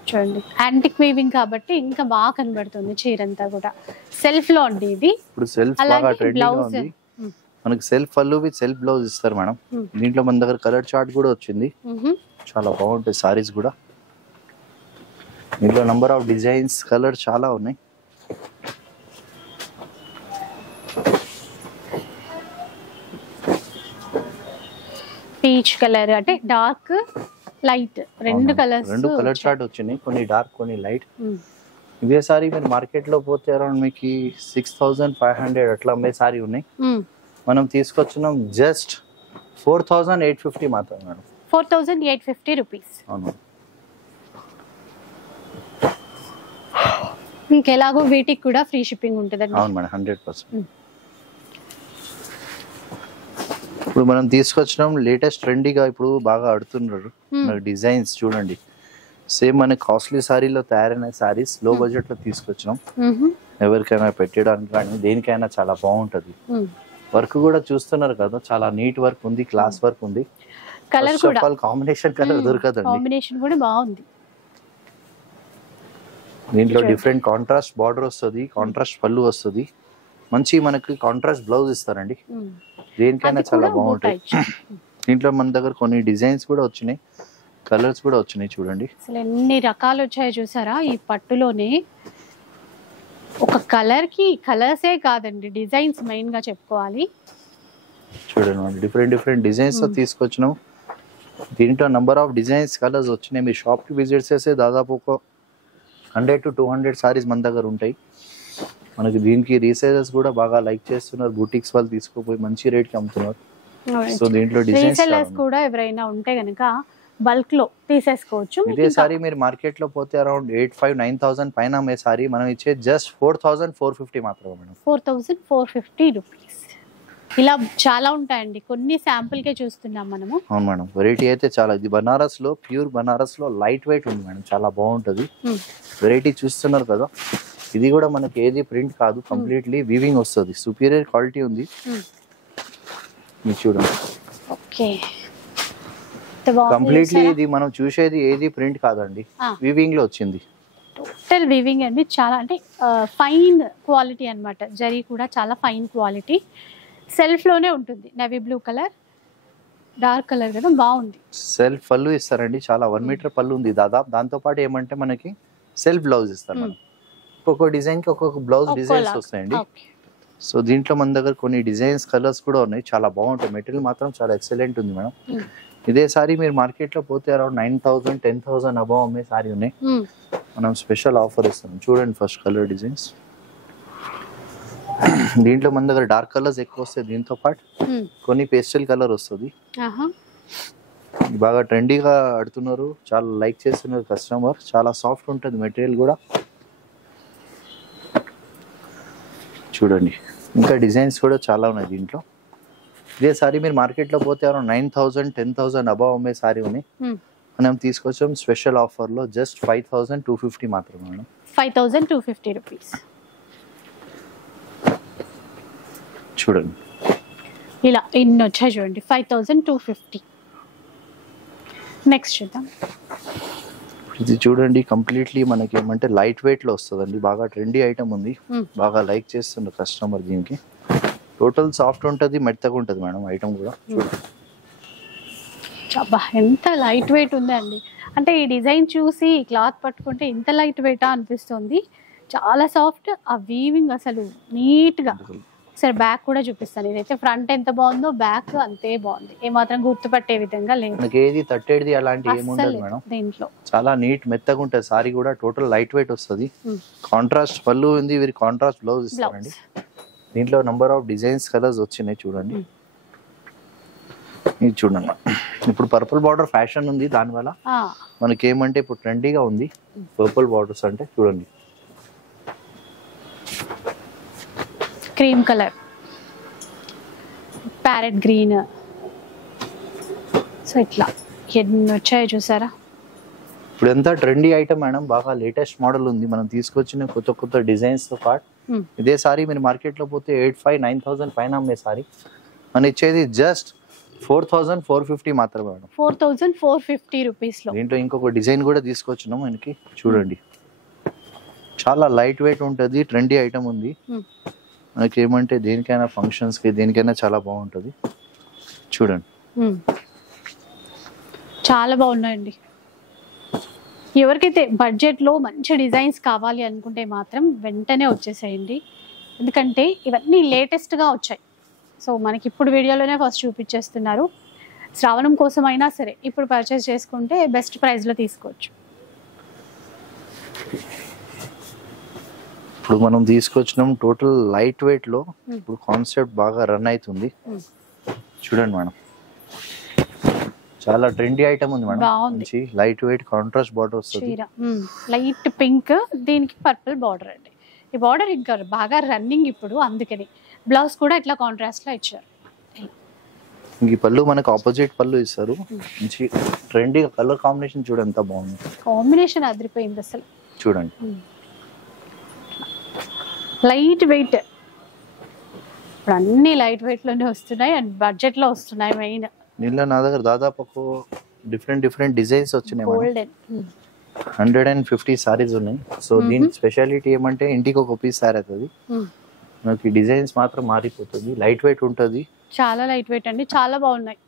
చూడండి, యాంటిక్ వీవింగ్ కాబట్టి ఇంకా బాగా కనబడుతుంది చీరంతా కూడా. సెల్ఫ్ లో అండి ఇది. ఇప్పుడు సెల్ఫ్ బాగా ట్రెండీగా ఉంది. మనకి సెల్ఫ్ పళ్ళు విత్ సెల్ఫ్ బ్లౌజ్ ఇస్తారు మేడం. దీంట్లో మన దగ్గర కలర్ చార్ట్ కూడా వచ్చింది, చాలా బాగుంటాయి సారీస్ కూడా. దీంట్లో నంబర్ ఆఫ్ డిజైన్స్, కలర్ చాలా ఉన్నాయి. పీచ్ కలర్ అంటే డార్క్ లైట్ రెండు కలర్ చార్ట్ వచ్చినాయి, కొన్ని డార్క్ కొన్ని లైట్. ఇదే సారీ మీరు మార్కెట్ లో పోతే అరౌండ్ మీకు 6,500 అట్లా అమ్మే సారీ ఉన్నాయి. మనం తీసుకొచ్చినాం జస్ట్ 4,850 మాత్రం మేడం. 4,850 రూపీస్. అవును. ఇంకెలాగో వీటికి కూడా ఫ్రీ షిప్పింగ్ ఉంటుందండి. అవును మేడం, 100%. ఇప్పుడు మనం తీసుకొచ్చినాం లేటెస్ట్ ట్రెండీగా ఇప్పుడు బాగా ఆడుతున్నారు డిజైన్స్ చూడండి. సేమ్ మన కాస్ట్లీ సారీలో తయారైన సారీస్ లో బడ్జెట్ లో తీసుకొచ్చినాం. ఎవరికైనా పెట్టడానికి కానీ దేనికైనా చాలా బాగుంటది. వర్క్ కూడా చూస్తున్నారు కదా, చాలా నీట్ వర్క్ ఉంది, క్లాస్ వర్క్ ఉంది. కలర్ కూడా కాంబినేషన్ కలర్ దొరకదండి. కాంబినేషన్ కూడా బాగుంది. దీంట్లో డిఫరెంట్ కాంట్రాస్ట్ బార్డర్ వస్తుంది, కాంట్రాస్ట్ పళ్ళు వస్తుంది, మంచి మనకి కాంట్రాస్ట్ బ్లౌజ్ ఇస్తారండి. దేనికైనా చాలా బాగుంటాయి. దీంట్లో మన దగ్గర కొన్ని డిజైన్స్ కూడా వచ్చినాయి, కలర్స్ కూడా వచ్చినాయి చూడండి. అసలు ఎన్ని రకాలు వచ్చాయో చూసారా ఈ పట్టులోనే. ఒక కలర్ కి కలర్సే కాదండి, డిజైన్స్ మెయిన్ గా చెప్పుకోవాలి. చూడండి డిఫరెంట్ డిఫరెంట్ డిజైన్స్ తో తీసుకొచ్చినాం. దీంట్లో నంబర్ ఆఫ్ డిజైన్స్ కలర్స్ వచ్చినాయి. మీ షాప్ కి విజిట్ చేస్తే దాదాపు ఒక 100 to 200 సారీస్ మన దగ్గర ఉంటాయి. మనకి దీనికి రీసేలర్స్ కూడా బాగా లైక్ చేస్తున్నారు. బూటిక్స్ వాళ్ళు తీసుకుపోయి మంచి రేట్ కి అమ్ముతున్నారు. సో దీంట్లో రీసేలర్స్ కూడా ఎవరైనా ఉంటే గనుక బల్క్ లో తీసేసుకోవచ్చు. ఇదే సారీ మీరు మార్కెట్ లో పోతే అరౌండ్ 8,500-9,000 పైన అమ్మే సారీ మనం ఇచ్చే జస్ట్ 4,450 మాత్రమే మేడం. 4,450 రూపీస్. ఇలా చాలా ఉంటాయండి, కొన్ని శాంపుల్ కే చూస్తున్నాం మనము. అవును మేడం, వెరైటీ అయితే చాలా. ఇది బనారస్ లో, ప్యూర్ బనారస్ లో లైట్ వెయిట్ ఉంది మేడం, చాలా బాగుంటది. వెరైటీ చూస్తున్నారు కదా, ఇది కూడా మనకి ఏది ప్రింట్ కాదు, కంప్లీట్లీ వీవింగ్ వస్తుంది. సుపీరియర్ క్వాలిటీ ఉంది. మీరు చూడండి, ఓకే కంప్లీట్లీ ఇది మనం చూసేది ఏది ప్రింట్ కాదండి, వీవింగ్ లో వచ్చింది. టోటల్ వీవింగ్ అండి, చాలా అంటే ఫైన్ క్వాలిటీ అన్నమాట. జరీ కూడా చాలా ఫైన్ క్వాలిటీ. సెల్ఫ్ లోనే ఉంటుంది. Navy blue colour, dark colour కదా, బాగుంది. సెల్ఫ్ పళ్ళు ఇస్తారండి, చాలా 1 మీటర్ పళ్ళు ఉంది దాదాపు. దాంతో పాటు ఏమంటే మనకి సెల్ఫ్ బ్లౌజ్ ఇస్తారు మనం. ఒక్కొక్క డిజైన్ కి ఒక్కొక్క బ్లౌజ్ డిజైన్స్ వస్తాయండి. సో దీంట్లో మన దగ్గర కొన్ని డిజైన్స్ కలర్స్ కూడా ఉన్నాయి, చాలా బాగుంటాయి. మెటీరియల్ మాత్రం చాలా ఎక్సలెంట్ ఉంది మేడం. ఇదే సారీ మీరు మార్కెట్ లో పోతే అరౌండ్ 9,000-10,000 అబౌవ్ అమ్మే సారీ ఉన్నాయి. మనం స్పెషల్ ఆఫర్ ఇస్తాం. చూడండి ఫస్ట్ కలర్ డిజైన్స్. దీంట్లో మన దగ్గర డార్క్ కలర్స్ ఎక్కువ వస్తాయి, దీంతో పాటు కొన్ని పేస్టల్ కలర్ వస్తుంది. బాగా ట్రెండీగా ఆడుతున్నారు, చాలా లైక్ చేస్తున్నారు కస్టమర్. చాలా సాఫ్ట్ ఉంటుంది మెటీరియల్ కూడా. చూడండి ఇంకా డిజైన్స్ కూడా చాలా ఉన్నాయి దీంట్లో. ఇదే సారీ మీరు మార్కెట్ లో పోతే అరౌండ్ 9,000-10,000 అబౌవ్ అమ్మే సారీ ఉన్నాయి. మనం తీసుకొచ్చాం స్పెషల్ ఆఫర్ లో జస్ట్ 5,250 మాత్రమే మేడం. 5,250 రూపీస్. చూడండి ఇలా ఇన్ని వచ్చాయి చూడండి, 5,250. నెక్స్ట్ చూద్దాం. ఇది చూడండి కంప్లీట్లీ మనకి ఏమంటే లైట్ వెయిట్ లో వస్తుందండి. బాగా ట్రెండీ ఐటమ్ ఉంది, బాగా లైక్ చేస్తున్నారు కస్టమర్. దీనికి టోటల్ సాఫ్ట్ ఉంటుంది, మెత్తగా ఉంటుంది మేడం ఐటమ్ కూడా. ఎంత లైట్ వెయిట్ ఉందండి. అంటే ఈ డిజైన్ చూసి క్లాత్ పట్టుకుంటే ఇంత లైట్ వెయిటా అనిపిస్తుంది. చాలా సాఫ్ట్. ఆ వీవింగ్ అసలు నీట్ గా. ఒకసారి బ్యాక్ కూడా చూపిస్తాను. ఇదైతే ఫ్రంట్ ఎంత బాగుందో బ్యాక్ అంతే బాగుంది. ఏమాత్రం గుర్తుపట్టే విధంగా లేదు. ఏది తట్టేది అలాంటి ఏముండదు మేడం. దీంట్లో చాలా నీట్ మెత్తగా ఉంటుంది సారీ కూడా. టోటల్ లైట్ వెయిట్ వస్తుంది. కాంట్రాస్ట్ పళ్ళు ఉంది, వీరి కాంట్రాస్ట్ బ్లౌజ్ ఇస్తారండి. దీంట్లో నంబర్ ఆఫ్ డిజైన్స్ కలర్స్ వచ్చినాయి చూడండి. ఇది చూడండి, ఇప్పుడు పర్పుల్ బార్డర్ ఫ్యాషన్ ఉంది, దానివల్ల మనకి ఏమంటే ఇప్పుడు ట్రెండీగా ఉంది పర్పుల్ బార్డర్స్. అంటే చూడండి cream colour, parrot green. So ఇట్లా ఎన్ని వచ్చాయో చూసారా. ఇప్పుడు ఎంత ట్రెండీ ఐటమ్ మేడం, బాగా లేటెస్ట్ మోడల్ ఉంది. మనం తీసుకొచ్చిన కొత్త కొత్త డిజైన్స్ తో పాటు ఇదే సారీ మీరు మార్కెట్ లో పోతే 8,500-9,000 పైన అమ్మే సారీ మనం ఇచ్చేది జస్ట్ 4,450 మాత్రమే మేడం. 4,450 రూపీస్ లో. దీంట్లో ఇంకొక డిజైన్ కూడా తీసుకొచ్చినాం మనకి. చూడండి చాలా లైట్ వెయిట్ ఉంటుంది, ట్రెండీ ఐటమ్ ఉంది. మనకి ఏమంటే దేనికైనా ఫంక్షన్స్ కి దేనికైనా చాలా బాగుంటుంది. చూడండి చాలా బాగున్నాయండి. ఎవరికైతే బడ్జెట్ లో మంచి డిజైన్స్ కావాలి అనుకుంటే మాత్రం వెంటనే వచ్చేసేయండి. ఎందుకంటే ఇవన్నీ లేటెస్ట్ గా వచ్చాయి. సో మనకి ఇప్పుడు వీడియోలోనే ఫస్ట్ చూపించేస్తున్నారు. శ్రావణం కోసం అయినా సరే ఇప్పుడు పర్చేస్ చేసుకుంటే బెస్ట్ ప్రైస్ లో తీసుకోవచ్చు. ఇప్పుడు మనం తీసుకొచ్చినాం టోటల్ లైట్ వెయిట్ లో. ఇప్పుడు కాన్సెప్ట్ బాగా రన్ అవుతుంది. చూడండి మేడం చాలా ట్రెండీ ఐటమ్ ఉంది మేడం. బాగుంది. మంచి లైట్ వెయిట్ కాంట్రాస్ట్ బార్డర్ వస్తుంది. చీర లైట్ పింక్, దీనికి పర్పుల్ బార్డర్ అండి. ఈ బార్డర్ ఇంకా బాగా రన్నింగ్ ఇప్పుడు, అందుకని బ్లౌజ్ కూడా ఇట్లా కాంట్రాస్ట్ లో ఇచ్చారు. ఈ పళ్ళు మనకు ఆపోజిట్ పళ్ళు ఇస్తారు. మంచి ట్రెండీ కలర్ కాంబినేషన్ చూడండి ఎంత బాగుంది. కాంబినేషన్ అదిరిపోయింది అసలు. చూడండి లైట్ వెయిట్, ఇప్పుడు అన్ని లైట్ వెయిట్ లోనే వస్తున్నాయి అండ్ బడ్జెట్ లో వస్తున్నాయి. మెయిన్ దీనిలో నా దగ్గర దాదాపు డిఫరెంట్ డిజైన్స్ వచ్చినాయి. గోల్డెన్ 150 సారీస్ ఉన్నాయి. సో దీని స్పెషాలిటీ ఏమంటే ఇంటికి ఒక పీస్ సారీ అవుతుంది. మనకి డిజైన్స్ మాత్రం మారిపోతుంది. లైట్ వెయిట్ ఉంటుంది. చాలా లైట్ వెయిట్ అండి, చాలా బాగున్నాయి.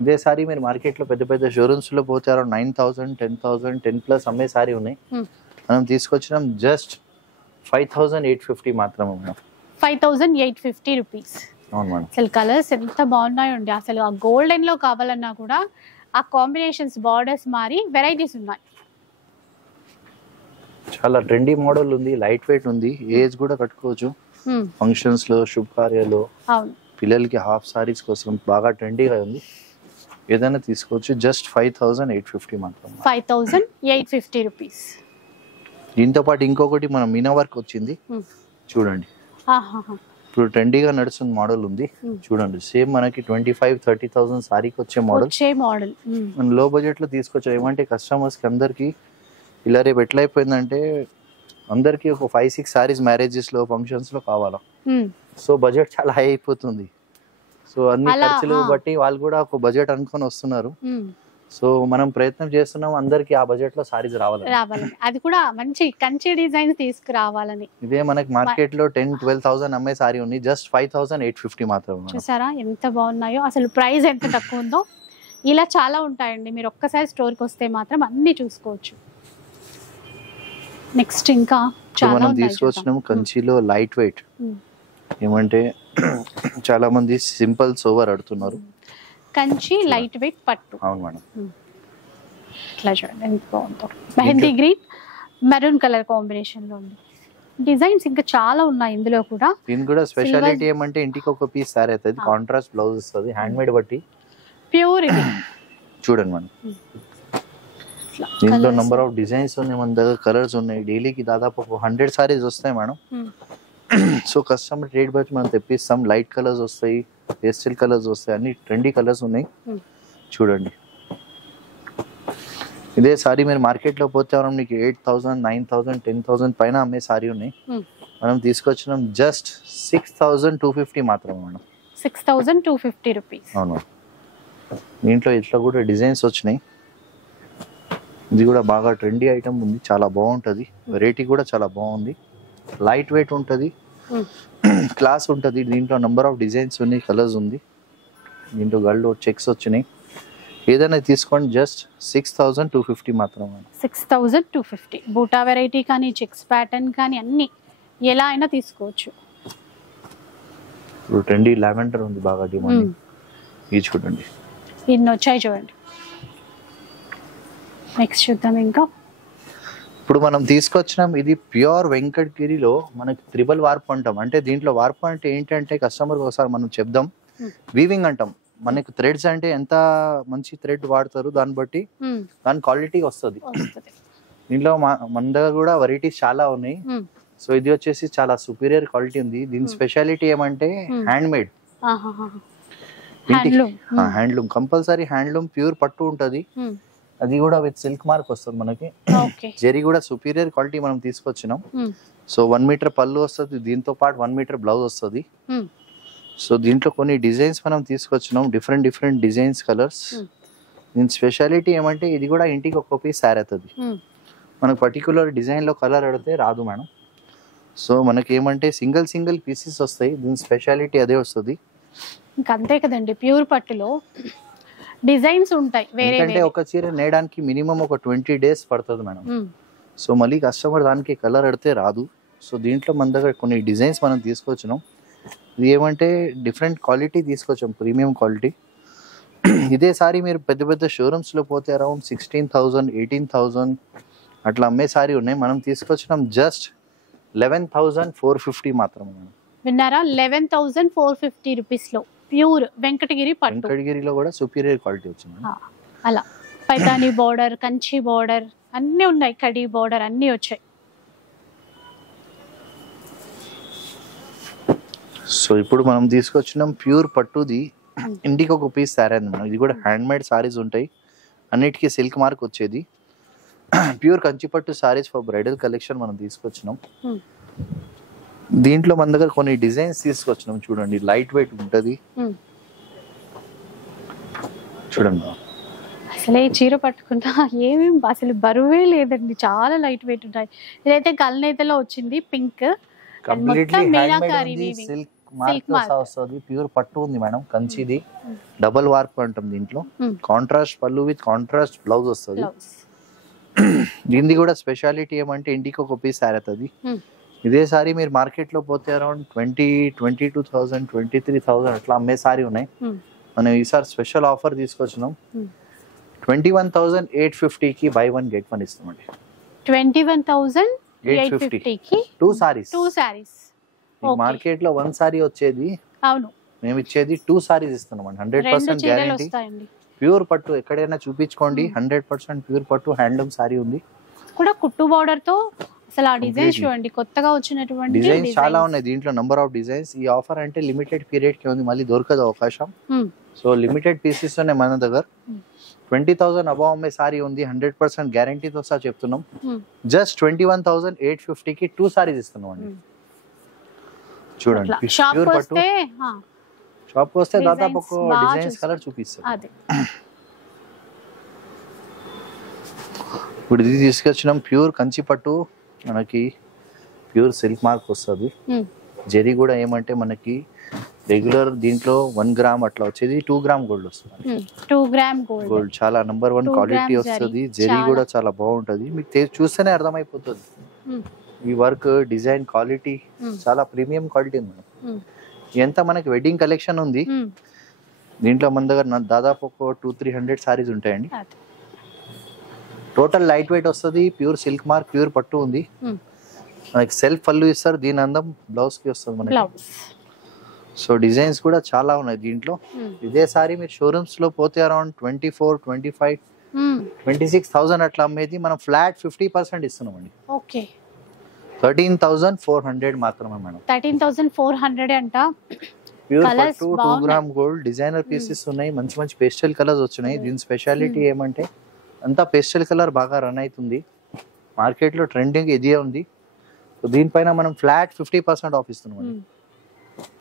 ఇదే సారీ మీరు మార్కెట్ లో పెద్ద షోరూమ్స్ లో పోతే 9,000, 10,000, 10+ అమ్మే సారీ ఉన్నాయి. మనం తీసుకొచ్చినాం జస్ట్ 5,850 మాత్రమే మేడం. 5,850 రూపీస్. అవును మేడం. అసలు కలర్స్ ఎంత బాగున్నాయండి. అసలు ఆ గోల్డెన్ లో కావాలన్నా కూడా ఆ కాంబినేషన్స్, బార్డర్స్ మారి వెరైటీస్ ఉన్నాయి. చాలా ట్రెండీ మోడల్ ఉంది. లైట్ వెయిట్ ఉంది. ఏజ్ కూడా కట్టుకోవచ్చు. ఫంక్షన్స్ లో, శుభకార్యాలు, పిల్లలకి హాఫ్ సారీస్ కోసం బాగా ట్రెండీగా ఉంది. ఏదైనా తీసుకోవచ్చు. జస్ట్ 5,850 మాత్రం. 5,850 రూపీస్. దీంతో పాటు ఇంకొకటి మన మీనా వర్క్ వచ్చింది చూడండి. ఇప్పుడు ట్రెండీగా నడుస్తున్న మోడల్ ఉంది చూడండి. సేమ్ మనకి 25,000-30,000 సారీకి వచ్చే మోడల్. మన లో బడ్జెట్ లో తీసుకొచ్చాం. ఏమంటే కస్టమర్స్ కి అందరికి ఇలా రేపు ఎట్లా అయిపోయిందంటే అందరికి ఒక 5-6 సారీస్ మ్యారేజెస్ లో, ఫంక్షన్స్ లో కావాలా. సో బడ్జెట్ చాలా హై అయిపోతుంది. సో అన్ని ఖర్చులు బట్టి వాళ్ళు కూడా ఒక బడ్జెట్ అనుకొని వస్తున్నారు. సో మనం ప్రయత్నం చేస్తున్నాం అందరికి ఆ బడ్జెట్ లో సారీస్ రావాలని. అది కూడా మంచి కంచి డిజైన్ తీసుకురావాలని. ఇదే మనకి మార్కెట్ లో 10,000-12,000 అమ్మే సారీ ఉంది. జస్ట్ 5,850 మాత్రమే. చూసారా ఎంత బాగున్నాయో. అసలు ప్రైస్ ఎంత తక్కువ ఉందో. ఇలా చాలా ఉంటాయండి. మీరు ఒక్కసారి స్టోర్ కి వస్తే మాత్రం అన్ని చూసుకోవచ్చు. నెక్స్ట్ ఇంకా మనం తీసుకొచ్చినాము కంచిలో లైట్ వెయిట్. ఏమంటే చాలా మంది సింపుల్ సోవర్ అడుగుతున్నారు. కంచి లైట్ వెయిట్ పట్టు. అవును మేడం. ఇట్లా చూడండి ఎంత బాగుందో. Mehndi green, maroon colour combination లో ఉంది. డిజైన్స్ ఇంకా చాలా ఉన్నాయి ఇందులో కూడా. దీని కూడా స్పెషాలిటీ ఏమంటే ఇంటికి ఒక పీస్ సారీ అవుతుంది. కాంట్రాస్ట్ బ్లౌజ్ వస్తుంది. హ్యాండ్ మేడ్ బట్టి ప్యూర్ ఇది. చూడండి మేడం. దీంట్లో నంబర్ ఆఫ్ డిజైన్స్ ఉన్నాయి. మన దగ్గర కలర్స్ ఉన్నాయి. డైలీకి దాదాపు 100 సారీస్ వస్తాయి మేడం. సో కస్టమర్ రేట్ బట్టి మనం తెప్పిస్తాం. లైట్ కలర్స్ వస్తాయి, పేస్టల్ కలర్స్ వస్తాయి, అన్ని ట్రెండీ కలర్స్ ఉన్నాయి. చూడండి ఇదే సారీ మీరు మార్కెట్ లో పోతే మీకు 8,000, 9,000, 10,000 పైన అమ్మే సారీ ఉన్నాయి. మనం తీసుకొచ్చినాం జస్ట్ 6,250 మాత్రమే మేడం. 6,250 రూపీస్. అవును. దీంట్లో ఇట్లా కూడా డిజైన్స్ వచ్చినాయి. ఇది కూడా బాగా ట్రెండీ ఐటమ్ ఉంది. చాలా బాగుంటది. వెరైటీ కూడా చాలా బాగుంది. లైట్ వెయిట్ ఉంటుంది. క్లాస్ ఉంటుంది. దీంట్లో నంబర్ ఆఫ్ డిజైన్స్ ఉన్నాయి, కలర్స్ ఉంది. దీంట్లో గోల్డ్ చెక్స్ వచ్చినాయి. ఏదైనా తీసుకోండి జస్ట్ 6,250 మాత్రమే. 6,250. బూటా వెరైటీ కానీ, చెక్స్ ప్యాటర్న్ కానీ అన్ని ఎలా అయినా తీసుకోవచ్చు. ఇప్పుడు ట్రెండీ లావెండర్ ఉంది బాగా డిమాండ్. ఇది చూడండి. ఇన్ని వచ్చాయి చూడండి. నెక్స్ట్ చూద్దాం ఇంకా. ఇప్పుడు మనం తీసుకొచ్చినాం ఇది ప్యూర్ వెంకటగిరిలో మనకి త్రిబుల్ వార్ప్ అంటాం. అంటే దీంట్లో వార్ప్ అంటే ఏంటంటే కస్టమర్ ఒకసారి మనం చెప్దాం. వీవింగ్ అంటాం. మనకు థ్రెడ్స్ అంటే ఎంత మంచి థ్రెడ్ వాడతారు దాన్ని బట్టి దాని క్వాలిటీ వస్తుంది. దీంట్లో మన దగ్గర కూడా వెరైటీస్ చాలా ఉన్నాయి. సో ఇది వచ్చేసి చాలా సుపీరియర్ క్వాలిటీ ఉంది. దీని స్పెషాలిటీ ఏమంటే hand made. Handloom compulsory. Handloom pure పట్టు ఉంటది. అది కూడా విత్ సిల్క్ మార్క్ వస్తుంది మనకి. జెరీ కూడా సుపీరియర్ క్వాలిటీ మనం తీసుకొచ్చినాం. సో 1 మీటర్ పళ్ళు వస్తుంది. దీంతో పాటు 1 మీటర్ బ్లౌజ్ వస్తుంది. సో దీంట్లో కొన్ని డిజైన్స్ మనం తీసుకొచ్చినాం. Different designs, colours. దీని స్పెషాలిటీ ఏమంటే ఇది కూడా ఇంటికి ఒక్క పీస్ సారీ అవుతుంది. మనకు పర్టికులర్ డిజైన్ లో కలర్ అడితే రాదు మేడం. సో మనకి ఏమంటే సింగిల్ పీసెస్ వస్తాయి. దీని స్పెషాలిటీ అదే వస్తుంది. ఇంకా అంతే కదండి. ప్యూర్ పట్టులో డిజైన్స్ ఉంటాయి. అంటే ఒక చీర నేయడానికి మినిమం ఒక 20 days పడుతుంది మేడం. సో మళ్ళీ కస్టమర్ దానికి కలర్ అడితే రాదు. సో దీంట్లో మన దగ్గర కొన్ని డిజైన్స్ మనం తీసుకొచ్చినాం. ఇది ఏమంటే డిఫరెంట్ క్వాలిటీ తీసుకొచ్చాం, ప్రీమియం క్వాలిటీ. ఇదే సారీ మీరు పెద్ద షోరూమ్స్ లో పోతే అరౌండ్ 16,000, 18,000 అట్లా అమ్మే సారీ ఉన్నాయి. మనం తీసుకొచ్చినాం జస్ట్ 11,450 మాత్రమే. విన్నారా? 11,450 రూపీస్ లో ప్యూర్ వెంకటగిరి పట్టు. వెంకటగిరిలో కూడా సుపీరియర్ క్వాలిటీ వచ్చింది. అలా పైతాని బోర్డర్, కంచి బోర్డర్ అన్ని ఉన్నాయి, కడి బోర్డర్ అన్ని వచ్చాయి. సో ఇప్పుడు మనం తీసుకొచ్చినాం ప్యూర్ పట్టుది ఇంటికి ఒక పీస్ సారీ అండి మనం. ఇది కూడా హ్యాండ్ మేడ్ సారీస్ ఉంటాయి, అన్నిటికీ సిల్క్ మార్క్ వచ్చేది. Pure Kanchipattu saris for bridal collection మనం తీసుకొచ్చినాం. దీంట్లో మన దగ్గర కొన్ని డిజైన్స్ తీసుకొచ్చినాం చూడండి. లైట్ వెయిట్ ఉంటది చూడండి. అసలే చీర పట్టుకున్నా ఏమేమి అసలు బరువే లేదండి, చాలా లైట్ వెయిట్ ఉంటాయి. ఇదైతే కల్నేతలో వచ్చింది పింక్, సిల్క్ మార్క్ వస్తుంది. ప్యూర్ పట్టు ఉంది మేడం, కంచిది. డబల్ వార్ప్ అంటాం దీంట్లో. కాంట్రాస్ట్ పళ్ళు విత్ కాంట్రాస్ట్ బ్లౌజ్ వస్తుంది. దీనిది కూడా స్పెషాలిటీ ఏమంటే ఇంటికి ఒక పీస్ సారీ అవుతుంది. ఇదే సారీ మీరు మార్కెట్ లో పోతే అరౌండ్ 22,000 23,000 అట్లా అమ్మే సారీ ఉన్నాయి. మనం ఈసారి స్పెషల్ ఆఫర్ తీసుకొచ్చినాం. 21,850 కి బై 1 get 1 ఇస్తామండి. 21,850 కి 2 sarees. మార్కెట్ లో 1 సారీ వచ్చేది, అవును, మేము ఇచ్చేది 2 సారీస్ ఇస్తున్నాం. 100% గ్యారెంటీ. ప్యూర్ పట్టు ఎక్కడైనా చూపించుకోండి. 100% ప్యూర్ పట్టు హ్యాండ్లూమ్ సారీ ఉంది కూడా. కుట్టు బోర్డర్ తో అసలు ఆ డిజైన్స్ చూడండి, కొత్తగా వచ్చినటువంటి డిజైన్స్ చాలా ఉన్నాయి దీంట్లో. Number of designs. ఈ ఆఫర్ అంటే లిమిటెడ్ పీరియడ్ కి ఉంది, మళ్ళీ దొరకదు అవకాశం. సో లిమిటెడ్ పీసెస్ ఉన్నాయి మన దగ్గర. 20,000 అబౌవ్ అమ్మే సారీ ఉంది, 100% గ్యారంటీతో సహా చెప్తున్నాం. జస్ట్ 21,850 కి 2 సారీస్ ఇస్తున్నాం అండి. చూడండి ప్యూర్ పట్టు. షాప్ వస్తే దాదాపు ఒక డిజైన్స్ కలర్ చూపిస్తాం. ఇప్పుడు ఇది తీసుకొచ్చినాం ప్యూర్ కంచి పట్టు. మనకి ప్యూర్ సిల్క్ మార్క్ వస్తుంది. జరీ కూడా ఏమంటే మనకి రెగ్యులర్ దీంట్లో 1 గ్రామ్ అట్లా వచ్చేది 2 గ్రామ్ గోల్డ్ వస్తుంది. 2 గ్రామ్ గోల్డ్ చాలా నంబర్ 1 క్వాలిటీ వస్తుంది. జరీ కూడా చాలా బాగుంటది, మీకు చూస్తేనే అర్థమైపోతుంది. ఈ వర్క్ డిజైన్ క్వాలిటీ చాలా ప్రీమియం క్వాలిటీ ఉంది మేడం. ఎంత మనకి వెడ్డింగ్ కలెక్షన్ ఉంది దీంట్లో. మన దగ్గర దాదాపు ఒక 200-300 సారీస్ ఉంటాయండి. టోటల్ లైట్ వెయిట్ వస్తుంది. ప్యూర్ సిల్క్ మార్క్, ప్యూర్ పట్టు ఉంది. మనకి సెల్ఫ్ పళ్ళు ఇస్తారు, దీని అందం బ్లౌజ్ కి వస్తుంది మనకి. సో డిజైన్స్ కూడా చాలా ఉన్నాయి దీంట్లో. ఇదే సారీ మీరు షోరూమ్స్ లో పోతే అరౌండ్ 24, 25, 26,000 అట్లా అమ్మేది. మనం ఫ్లాట్ 50% ఇస్తున్నాం అండి. 13,400 మాత్రమే మేడం. 13,400 అంట. ప్యూర్ పట్టు 2 గ్రామ్ గోల్డ్. డిజైనర్ పీసెస్ ఉన్నాయి, మంచి మంచి పేస్టల్ కలర్స్ వచ్చినాయి. దీని స్పెషాలిటీ ఏమంటే అంతా పేస్టల్ కలర్ బాగా రన్ అవుతుంది. మార్కెట్ లో ట్రెండింగ్ ఇదే ఉంది. సో దీనిపైన మనం ఫ్లాట్ 50% ఆఫ్ ఇస్తున్నాం.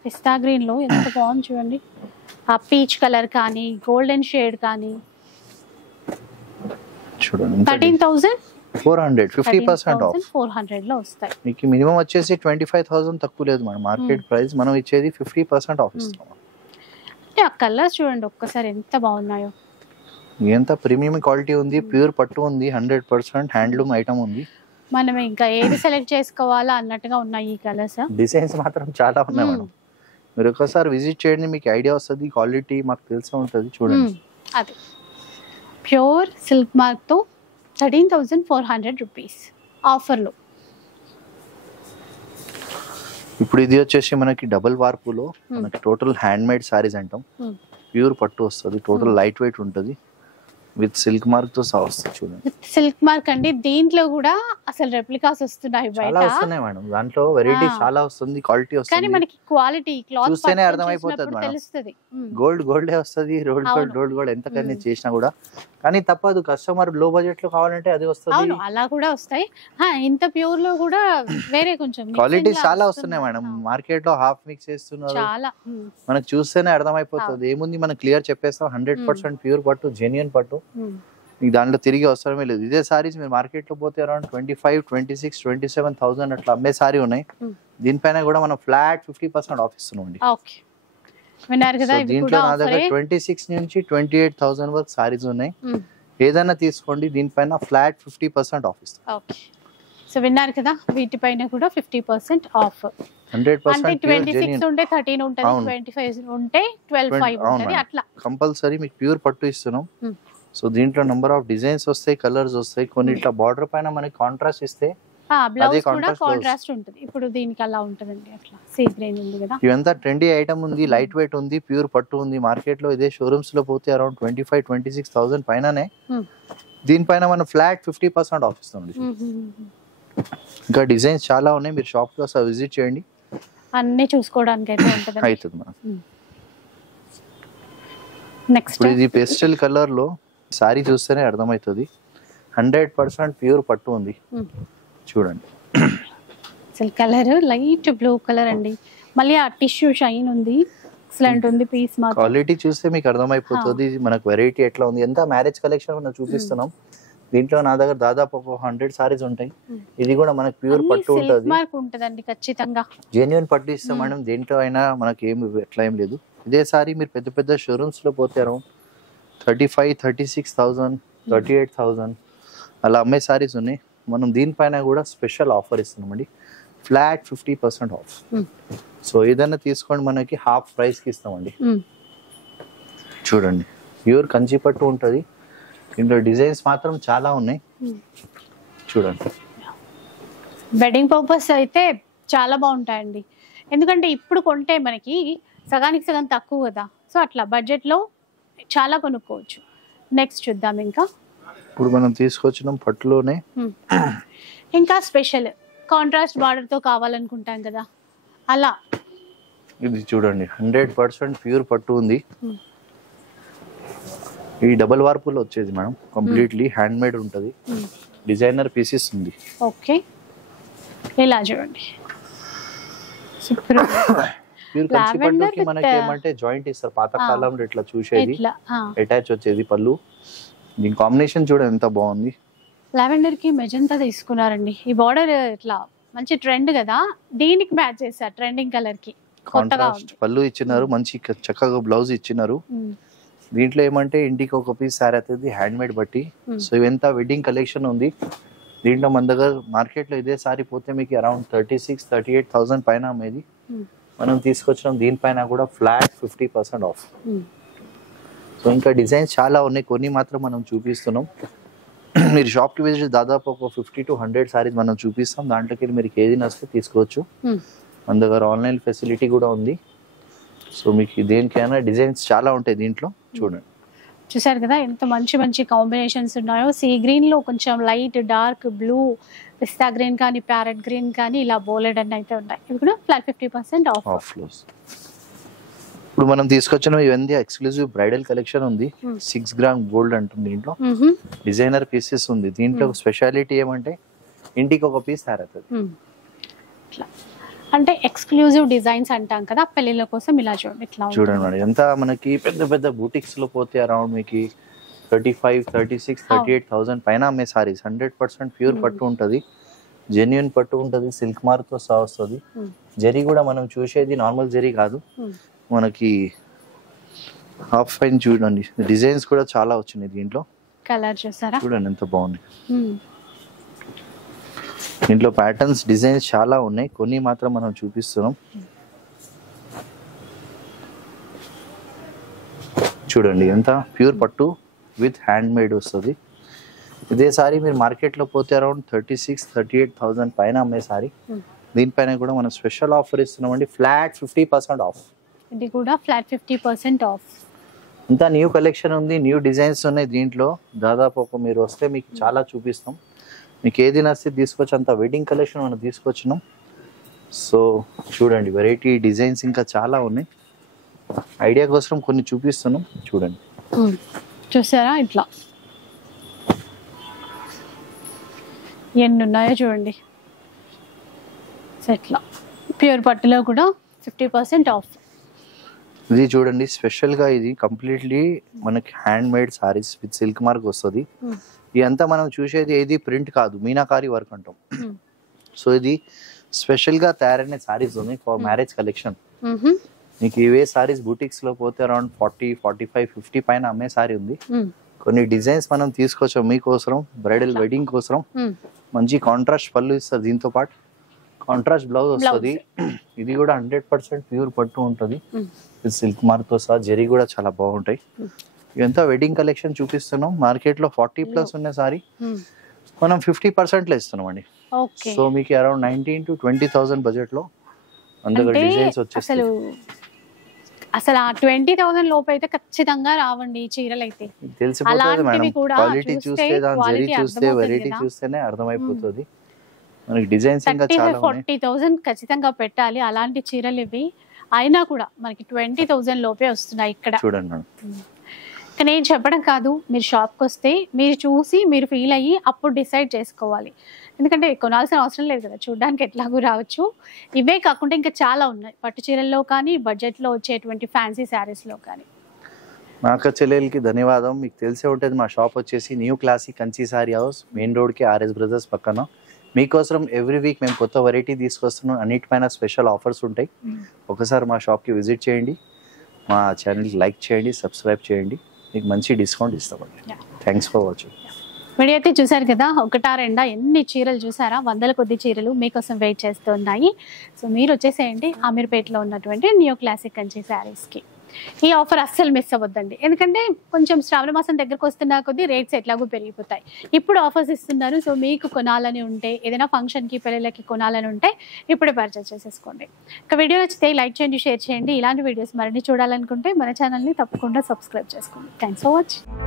పిస్తా గ్రీన్ లో ఎంత బాగుంది చూడండి. ఆ పీచ్ కలర్ కానీ గోల్డెన్ షేడ్ కానీ చూడండి. 13,400 50% ఆఫ్. 400 లో వస్తాయి. మీకు మినిమం వచ్చేసి 25,000 తక్కువ లేదు మన మార్కెట్ ప్రైస్. మనం ఇచ్చేది 50% ఆఫ్ ఇస్తున్నాం. అంటే ఆ కలర్స్ చూడండి ఒక్కసారి ఎంత బాగున్నాయో. ఎంత ప్రీమియం క్వాలిటీ ఉంది. ప్యూర్ పట్టు ఉంది, 100% హ్యాండ్లూమ్ ఐటమ్ ఉంది. మనం ఇంకా ఏది సెలెక్ట్ చేసుకోవాలా అన్నట్టుగా ఉన్నాయి ఈ కలర్స్. డిజైన్స్ మాత్రం చాలా ఉన్నాయి మేడం. మీరు ఒకసారి విజిట్ చేయండి, మీకు ఐడియా వస్తుంది. క్వాలిటీ మాకు తెలిసే ఉంటుంది. చూడండి అది ప్యూర్ సిల్క్ మార్క్ తో 13,400 రూపీస్ ఆఫర్లో. ఇప్పుడు ఇది వచ్చేసి మనకి డబుల్ వార్పులో మనకి టోటల్ హ్యాండ్ మేడ్ సారీస్ అంటాం. ప్యూర్ పట్టు వస్తుంది, టోటల్ లైట్ వెయిట్ ఉంటుంది, విత్ సిల్క్ మార్క్ తో సహా వస్తుంది. చూడండి విత్ సిల్క్ మార్క్ అండి. దీంట్లో కూడా అసలు రెప్లికాస్ వస్తున్నాయి బయట. చాలా వస్తున్నాయి మేడం. దాంట్లో వెరైటీ చాలా వస్తుంది, క్వాలిటీ వస్తుంది. కానీ మనకి క్వాలిటీ క్లాత్ చూస్తేనే అర్థమైపోతుంది మేడం. తెలుస్తుంది. గోల్డే వస్తుంది, రోల్డ్ గోల్డ్ ఎంత కన్నీ చేసినా కూడా. కానీ తప్పదు, కస్టమర్ లో బడ్జెట్ లో కావాలంటే అది వస్తుంది. అవును, అలా కూడా వస్తాయి. ఇంత ప్యూర్ లో కూడా వేరే కొంచెం క్వాలిటీ చాలా వస్తున్నాయి మేడం. మార్కెట్ లో హాఫ్ మిక్స్ చేస్తున్నారు. చాలా మనకు చూస్తేనే అర్థమైపోతుంది. ఏముంది మనం క్లియర్ చెప్పేస్తాం. 100% ప్యూర్ పట్టు, జెన్యూన్ పట్టు. మీకు దాంట్లో తిరిగి అవసరమే లేదు. ఇదే సారీస్ మీరు మార్కెట్ లో పోతే అరౌండ్ 25, 26, 27,000 అట్లా అమ్మే సారీ ఉన్నాయి. దీనిపైన కూడా మనం ఫ్లాట్ 50% ఆఫ్ ఇస్తున్నాం అండి. దీంట్లో నా దగ్గర 26 నుంచి 28,000 వరకు సారీస్ ఉన్నాయి. ఏదైనా తీసుకోండి, దీనిపైన ఫ్లాట్ 50% ఆఫ్ ఇస్తాం. సో విన్నారు కదా, వీటిపైన కూడా 50% ఆఫ్. 100% 26 ఉంటే 13 ఉంటుంది, 25 ఉంటే 12.5 ఉంటుంది. అట్లా కంపల్సరీ మీకు ప్యూర్ పట్టు ఇస్తున్నాం. సో దీంట్లో నంబర్ ఆఫ్ డిజైన్స్ వస్తాయి, కలర్స్ వస్తాయి. కొన్ని ఇట్లా బార్డర్ పైన మనకి కాంట్రాస్ట్ ఇస్తే బ్లౌజ్ కూడా కాంట్రాస్ట్ ఉంటుంది. ఇప్పుడు దీనికి అలా ఉంటుందండి, అట్లా సీ గ్రీన్ ఉంది కదా. ఇవంతా ట్రెండీ ఐటమ్ ఉంది, లైట్ వెయిట్ ఉంది, ప్యూర్ పట్టు ఉంది. మార్కెట్ లో ఇదే షోరూమ్స్ లో పోతే అరౌండ్ 25-26,000 పైననే. దీనిపైన మనం ఫ్లాట్ 50% ఆఫ్ ఇస్తాం. ఇంకా డిజైన్స్ చాలా ఉన్నాయి, మీరు షాప్ లో విజిట్ చేయండి, అన్ని చూసుకోవడానికి అయితే ఉంటుంది. అవుతుంది మనం. నెక్స్ట్ ఇప్పుడు ఇది పేస్టల్ కలర్ లో సారీ చూస్తేనే అర్థమవుతుంది, 100% ప్యూర్ పట్టు ఉంది. చూడండి అసలు కలర్ లైట్ బ్లూ కలర్ అండి, మళ్ళీ ఆ టిష్యూ షైన్ ఉంది, ఎక్సలెంట్ ఉంది పీస్. మాత్రం క్వాలిటీ చూస్తే మీకు అర్థమైపోతుంది మనకు వెరైటీ ఎట్లా ఉంది. ఎంత మ్యారేజ్ కలెక్షన్ మనం చూపిస్తున్నాం. దీంట్లో నా దగ్గర దాదాపు ఒక 100 సారీస్ ఉంటాయి. ఇది కూడా మనకు ప్యూర్ పట్టు ఉంటదండి, ఖచ్చితంగా జెన్యున్ పట్టు ఇస్తాం మేడం. దేంట్లో అయినా మనకి ఏం ఎట్లా ఏం లేదు. ఇదే సారీ మీరు పెద్ద పెద్ద షోరూమ్స్ లో పోతే అరౌండ్ 35-36,000, 38,000 అలా అమ్మే సారీస్ ఉన్నాయి. మనం దీనిపైన కూడా స్పెషల్ ఆఫర్ ఇస్తున్నామండి, ఫ్లాట్ 50% ఆఫ్. సో ఏదైనా తీసుకోండి, మనకి హాఫ్ ప్రైస్ కి ఇస్తామండి. చూడండి ప్యూర్ కంచి పట్టు ఉంటది. ఇందులో డిజైన్స్ మాత్రం చాలా ఉన్నాయి. చూడండి వెడ్డింగ్ పర్పస్ అయితే చాలా బాగుంటాయండి, ఎందుకంటే ఇప్పుడు కొంటే మనకి సగానికి సగం తక్కువ కదా. సో అట్లా బడ్జెట్ లో చాలా కొనుక్కోవచ్చు. నెక్స్ట్ చూద్దాం. ఇంకా ఇప్పుడు మనం తీసుకొచ్చిన పట్టులోనే ఇంకా స్పెషల్ కాంట్రాస్ట్ బార్డర్ తో కావాలనుకుంటాం కదా, అలా ఇది చూడండి 100% ప్యూర్ పట్టు ఉంది. ఈ డబుల్ వార్పులో వచ్చేది మేడం, కంప్లీట్లీ హ్యాండ్ మేడ్ ఉంటది, డిజైనర్ పీసెస్ ఉంది. ఓకే ఇలా చూడండి, సూపర్. ప్యూర్ కంచి పట్టుకి మనకి ఏమంటే జాయింట్ ఇస్తారు, పాత కాలంలో ఇట్లా చూసేది అటాచ్ వచ్చేది పళ్ళు. దీని కాంబినేషన్ చూడండి ఎంత బాగుంది. లావెండర్ కి మెజంతా తీసుకున్నారండి. ఈ బార్డర్ ఇట్లా మంచి ట్రెండ్ కదా, దీనికి మ్యాచ్ చేశారు ట్రెండింగ్ కలర్ కి. కాంట్రాస్ట్ పళ్ళు ఇచ్చినారు, మంచి చక్కగా బ్లౌజ్ ఇచ్చినారు. దీంట్లో ఏమంటే ఇంటికి ఒక పీస్ సారీ అవుతుంది, హ్యాండ్ మేడ్ బట్టి. సో ఇవంతా వెడ్డింగ్ కలెక్షన్ ఉంది. దీంట్లో మన దగ్గర మార్కెట్ లో ఇదే సారీ పోతే మీకు అరౌండ్ 36-38,000 పైన అమ్మేది. మనం తీసుకొచ్చినాం దీనిపైన కూడా ఫ్లాట్ 50% ఆఫ్. సో ఇంకా డిజైన్స్ చాలా ఉన్నాయి, కొన్ని మాత్రం మనం చూపిస్తున్నాం. మీరు షాప్ కి విజిట్ దాదాపు ఒక 50-100 సారీస్ మనం చూపిస్తాం. దాంట్లోకి మీరు ఏది నచ్చితే తీసుకోవచ్చు. మన దగ్గర ఆన్లైన్ ఫెసిలిటీ కూడా ఉంది. సో మీకు దేనికైనా డిజైన్స్ చాలా ఉంటాయి దీంట్లో. చూడండి చూసారు కదా ఎంత మంచి మంచి కాంబినేషన్స్ ఉన్నాయో. సీ గ్రీన్ లో కొంచెం లైట్ డార్క్ బ్లూ, పిస్తా గ్రీన్ కానీ ప్యారెట్ గ్రీన్ కానీ ఇలా బోలెడ్ అని అయితే ఉన్నాయి. ఇవి కూడా ఫ్లాట్ 50% ఆఫ్. ఇప్పుడు మనం తీసుకొచ్చిన ఇవన్నీ ఎక్స్క్లూజివ్ బ్రైడల్ కలెక్షన్ ఉంది. 6 గ్రామ్ గోల్డ్ అంటుంది. దీంట్లో డిజైనర్ పీసెస్ ఉంది. దీంట్లో స్పెషాలిటీ ఏమంటే ఇంటికి ఒక పీస్ తయారవుతుంది. అంటే ఎక్స్క్లూజివ్ డిజైన్స్ అంటాం కదా పెళ్లిళ్ళ కోసం. ఇలా చూడండి ఇట్లా చూడండి మేడం, ఎంత మనకి పెద్ద పెద్ద బూటిక్స్ లో పోతే అరౌండ్ మీకు 35-36-38,000 పైన అమ్మే సారీస్. 100% ప్యూర్ పట్టు ఉంటది, జెన్యున్ పట్టు ఉంటది, సిల్క్ మార్క్ తో సహా వస్తుంది. జరీ కూడా మనం చూసేది నార్మల్ జరీ కాదు, మనకి హాఫ్ ఫైన్. చూడండి డిజైన్స్ కూడా చాలా వచ్చినాయి దీంట్లో. కలర్ చూసారా, చూడండి ఎంత బాగుంది. దీంట్లో ప్యాటర్న్స్ డిజైన్స్ చాలా ఉన్నాయి, కొన్ని మాత్రం మనం చూపిస్తున్నాం. చూడండి ఎంత ప్యూర్ పట్టు విత్ హ్యాండ్ మేడ్ వస్తుంది. ఇదే సారీ మీరు మార్కెట్ లో పోతే అరౌండ్ 36-38,000 పైన అమ్మే సారీ. దీనిపైన కూడా మనం స్పెషల్ ఆఫర్ ఇస్తున్నామండి, ఫ్లాట్ 50% ఆఫ్. ఇది కూడా ఫ్లాట్ 50% ఆఫ్. ఇంత న్యూ కలెక్షన్ ఉంది, న్యూ డిజైన్స్ ఉన్నాయి దీంట్లో. దాదాపు ఒక మీరు వస్తే మీకు చాలా చూపిస్తాం. మీకు ఏది నచ్చితే తీసుకొచ్చి, అంత వెడ్డింగ్ కలెక్షన్ మనం తీసుకొచ్చినాం. సో చూడండి వెరైటీ డిజైన్స్ ఇంకా చాలా ఉన్నాయి. ఐడియా కోసం కొన్ని చూపిస్తున్నాం. చూడండి చూసారా ఇట్లా ఎన్ని ఉన్నాయో చూడండి. ఇట్లా ప్యూర్ పట్టులో కూడా 50% ఆఫ్. ఇది చూడండి స్పెషల్ గా, ఇది కంప్లీట్లీ మనకి hand made saris with silk mark వస్తుంది. ఇదంతా మనం చూసేది ఏది ప్రింట్ కాదు, మీనాకారి వర్క్ అంటాం. సో ఇది స్పెషల్ గా తయారైన సారీస్ ఉన్నాయి ఫర్ మ్యారేజ్ కలెక్షన్. మీకు ఇవే సారీస్ బూటిక్స్ లో పోతే అరౌండ్ 40-45-50 పైన అమ్మే సారీ ఉంది. కొన్ని డిజైన్స్ మనం తీసుకొచ్చాం మీకోసం, బ్రైడల్ వెడ్డింగ్ కోసం. మంచి కాంట్రాస్ట్ పళ్ళు ఇస్తారు, దీంతో పాటు కాంట్రాస్ట్ బ్లౌజ్ వస్తుంది. ఇది కూడా 100% ప్యూర్ పట్టు ఉంటుంది, సిల్క్ మార్క్ తో సహా. జరీ కూడా చాలా బాగుంటాయి. ఇదంతా వెడ్డింగ్ కలెక్షన్ చూపిస్తున్నాం. మార్కెట్ లో 40+ ఉన్న సారీ మనం 50% లో ఇస్తున్నాం అండి. ఓకే. సో మీకు అరౌండ్ 19,000 to 20,000 బడ్జెట్ లో అందులో అంటే డిజైన్స్ అసలు వచ్చేస్తాయి. అసలు ఆ 20,000 లోపు అయితే ఖచ్చితంగా రావండి ఈ చీరలు అయితే. తెలిసిపోతుంది అలాంటివి మేడం, కూడా క్వాలిటీ చూస్తే చూస్తే దాని జరీ క్వాలిటీ చూస్తే అర్థమవుతుంది వెరైటీ కదా. చూస్తేనే అర్థమైపోతుంది. మనకి డిజైన్స్ ఇంకా 30,000 చాలా ఉన్నాయి. 40,000 ఖచ్చితంగా పెట్టాలి అలాంటి చీరలు ఇవి. అయినా కూడా మనకి 20,000 లోపే వస్తున్నాయి ఇక్కడ. చూడండి మేడం. ఇక నేను చెప్పడం కాదు, మీరు షాప్కి వస్తే మీరు చూసి మీరు ఫీల్ అయ్యి అప్పుడు డిసైడ్ చేసుకోవాలి. ఎందుకంటే కొనాల్సిన అవసరం లేదు కదా, చూడడానికి ఎట్లాగూ రావచ్చు. ఇవే కాకుండా ఇంకా చాలా ఉన్నాయి పట్టు చీరల్లో కానీ బడ్జెట్లో వచ్చేటువంటి ఫ్యాన్సీ శారీస్లో కానీ. మా అక్క చెల్లెలకి ధన్యవాదం. మీకు తెలిసే ఉంటుంది మా షాప్ వచ్చేసి new classic Kanchi sorry house, main రోడ్కి ఆర్ఎస్ బ్రదర్స్ పక్కన. మీకోసం ఎవ్రీ వీక్ మేము కొత్త వెరైటీ తీసుకొస్తున్నాం, అన్నిటిపైన స్పెషల్ ఆఫర్స్ ఉంటాయి. ఒకసారి మా షాప్కి విజిట్ చేయండి, మా ఛానల్కి లైక్ చేయండి, సబ్స్క్రైబ్ చేయండి, మీకు మంచి డిస్కౌంట్ ఇస్తామండి. Thanks for watching. వీడియో అయితే చూసారు కదా, ఒకటా రెండా ఎన్ని చీరలు చూసారా, వందల కొద్ది చీరలు మీకోసం వెయిట్ చేస్తున్నాయి. సో మీరు వచ్చేసేయండి అమీర్పేటలో ఉన్నటువంటి న్యూ క్లాసిక్ కంచి శారీస్కి. ఈ ఆఫర్ అస్సలు మిస్ అవ్వద్దండి, ఎందుకంటే కొంచెం శ్రావణ మాసం దగ్గరకు వస్తున్న కొద్దీ రేట్స్ ఎట్లాగో పెరిగిపోతాయి. ఇప్పుడు ఆఫర్స్ ఇస్తున్నారు, సో మీకు కొనాలని ఉంటే, ఏదైనా ఫంక్షన్కి పెళ్ళిళ్ళకి కొనాలని ఉంటే ఇప్పుడే పర్చేస్ చేసేసుకోండి. ఇక వీడియో నచ్చితే లైక్ చేయండి, షేర్ చేయండి. ఇలాంటి వీడియోస్ మరిన్ని చూడాలనుకుంటే మన ఛానల్ని తప్పకుండా సబ్స్క్రైబ్ చేసుకోండి. Thanks for watching.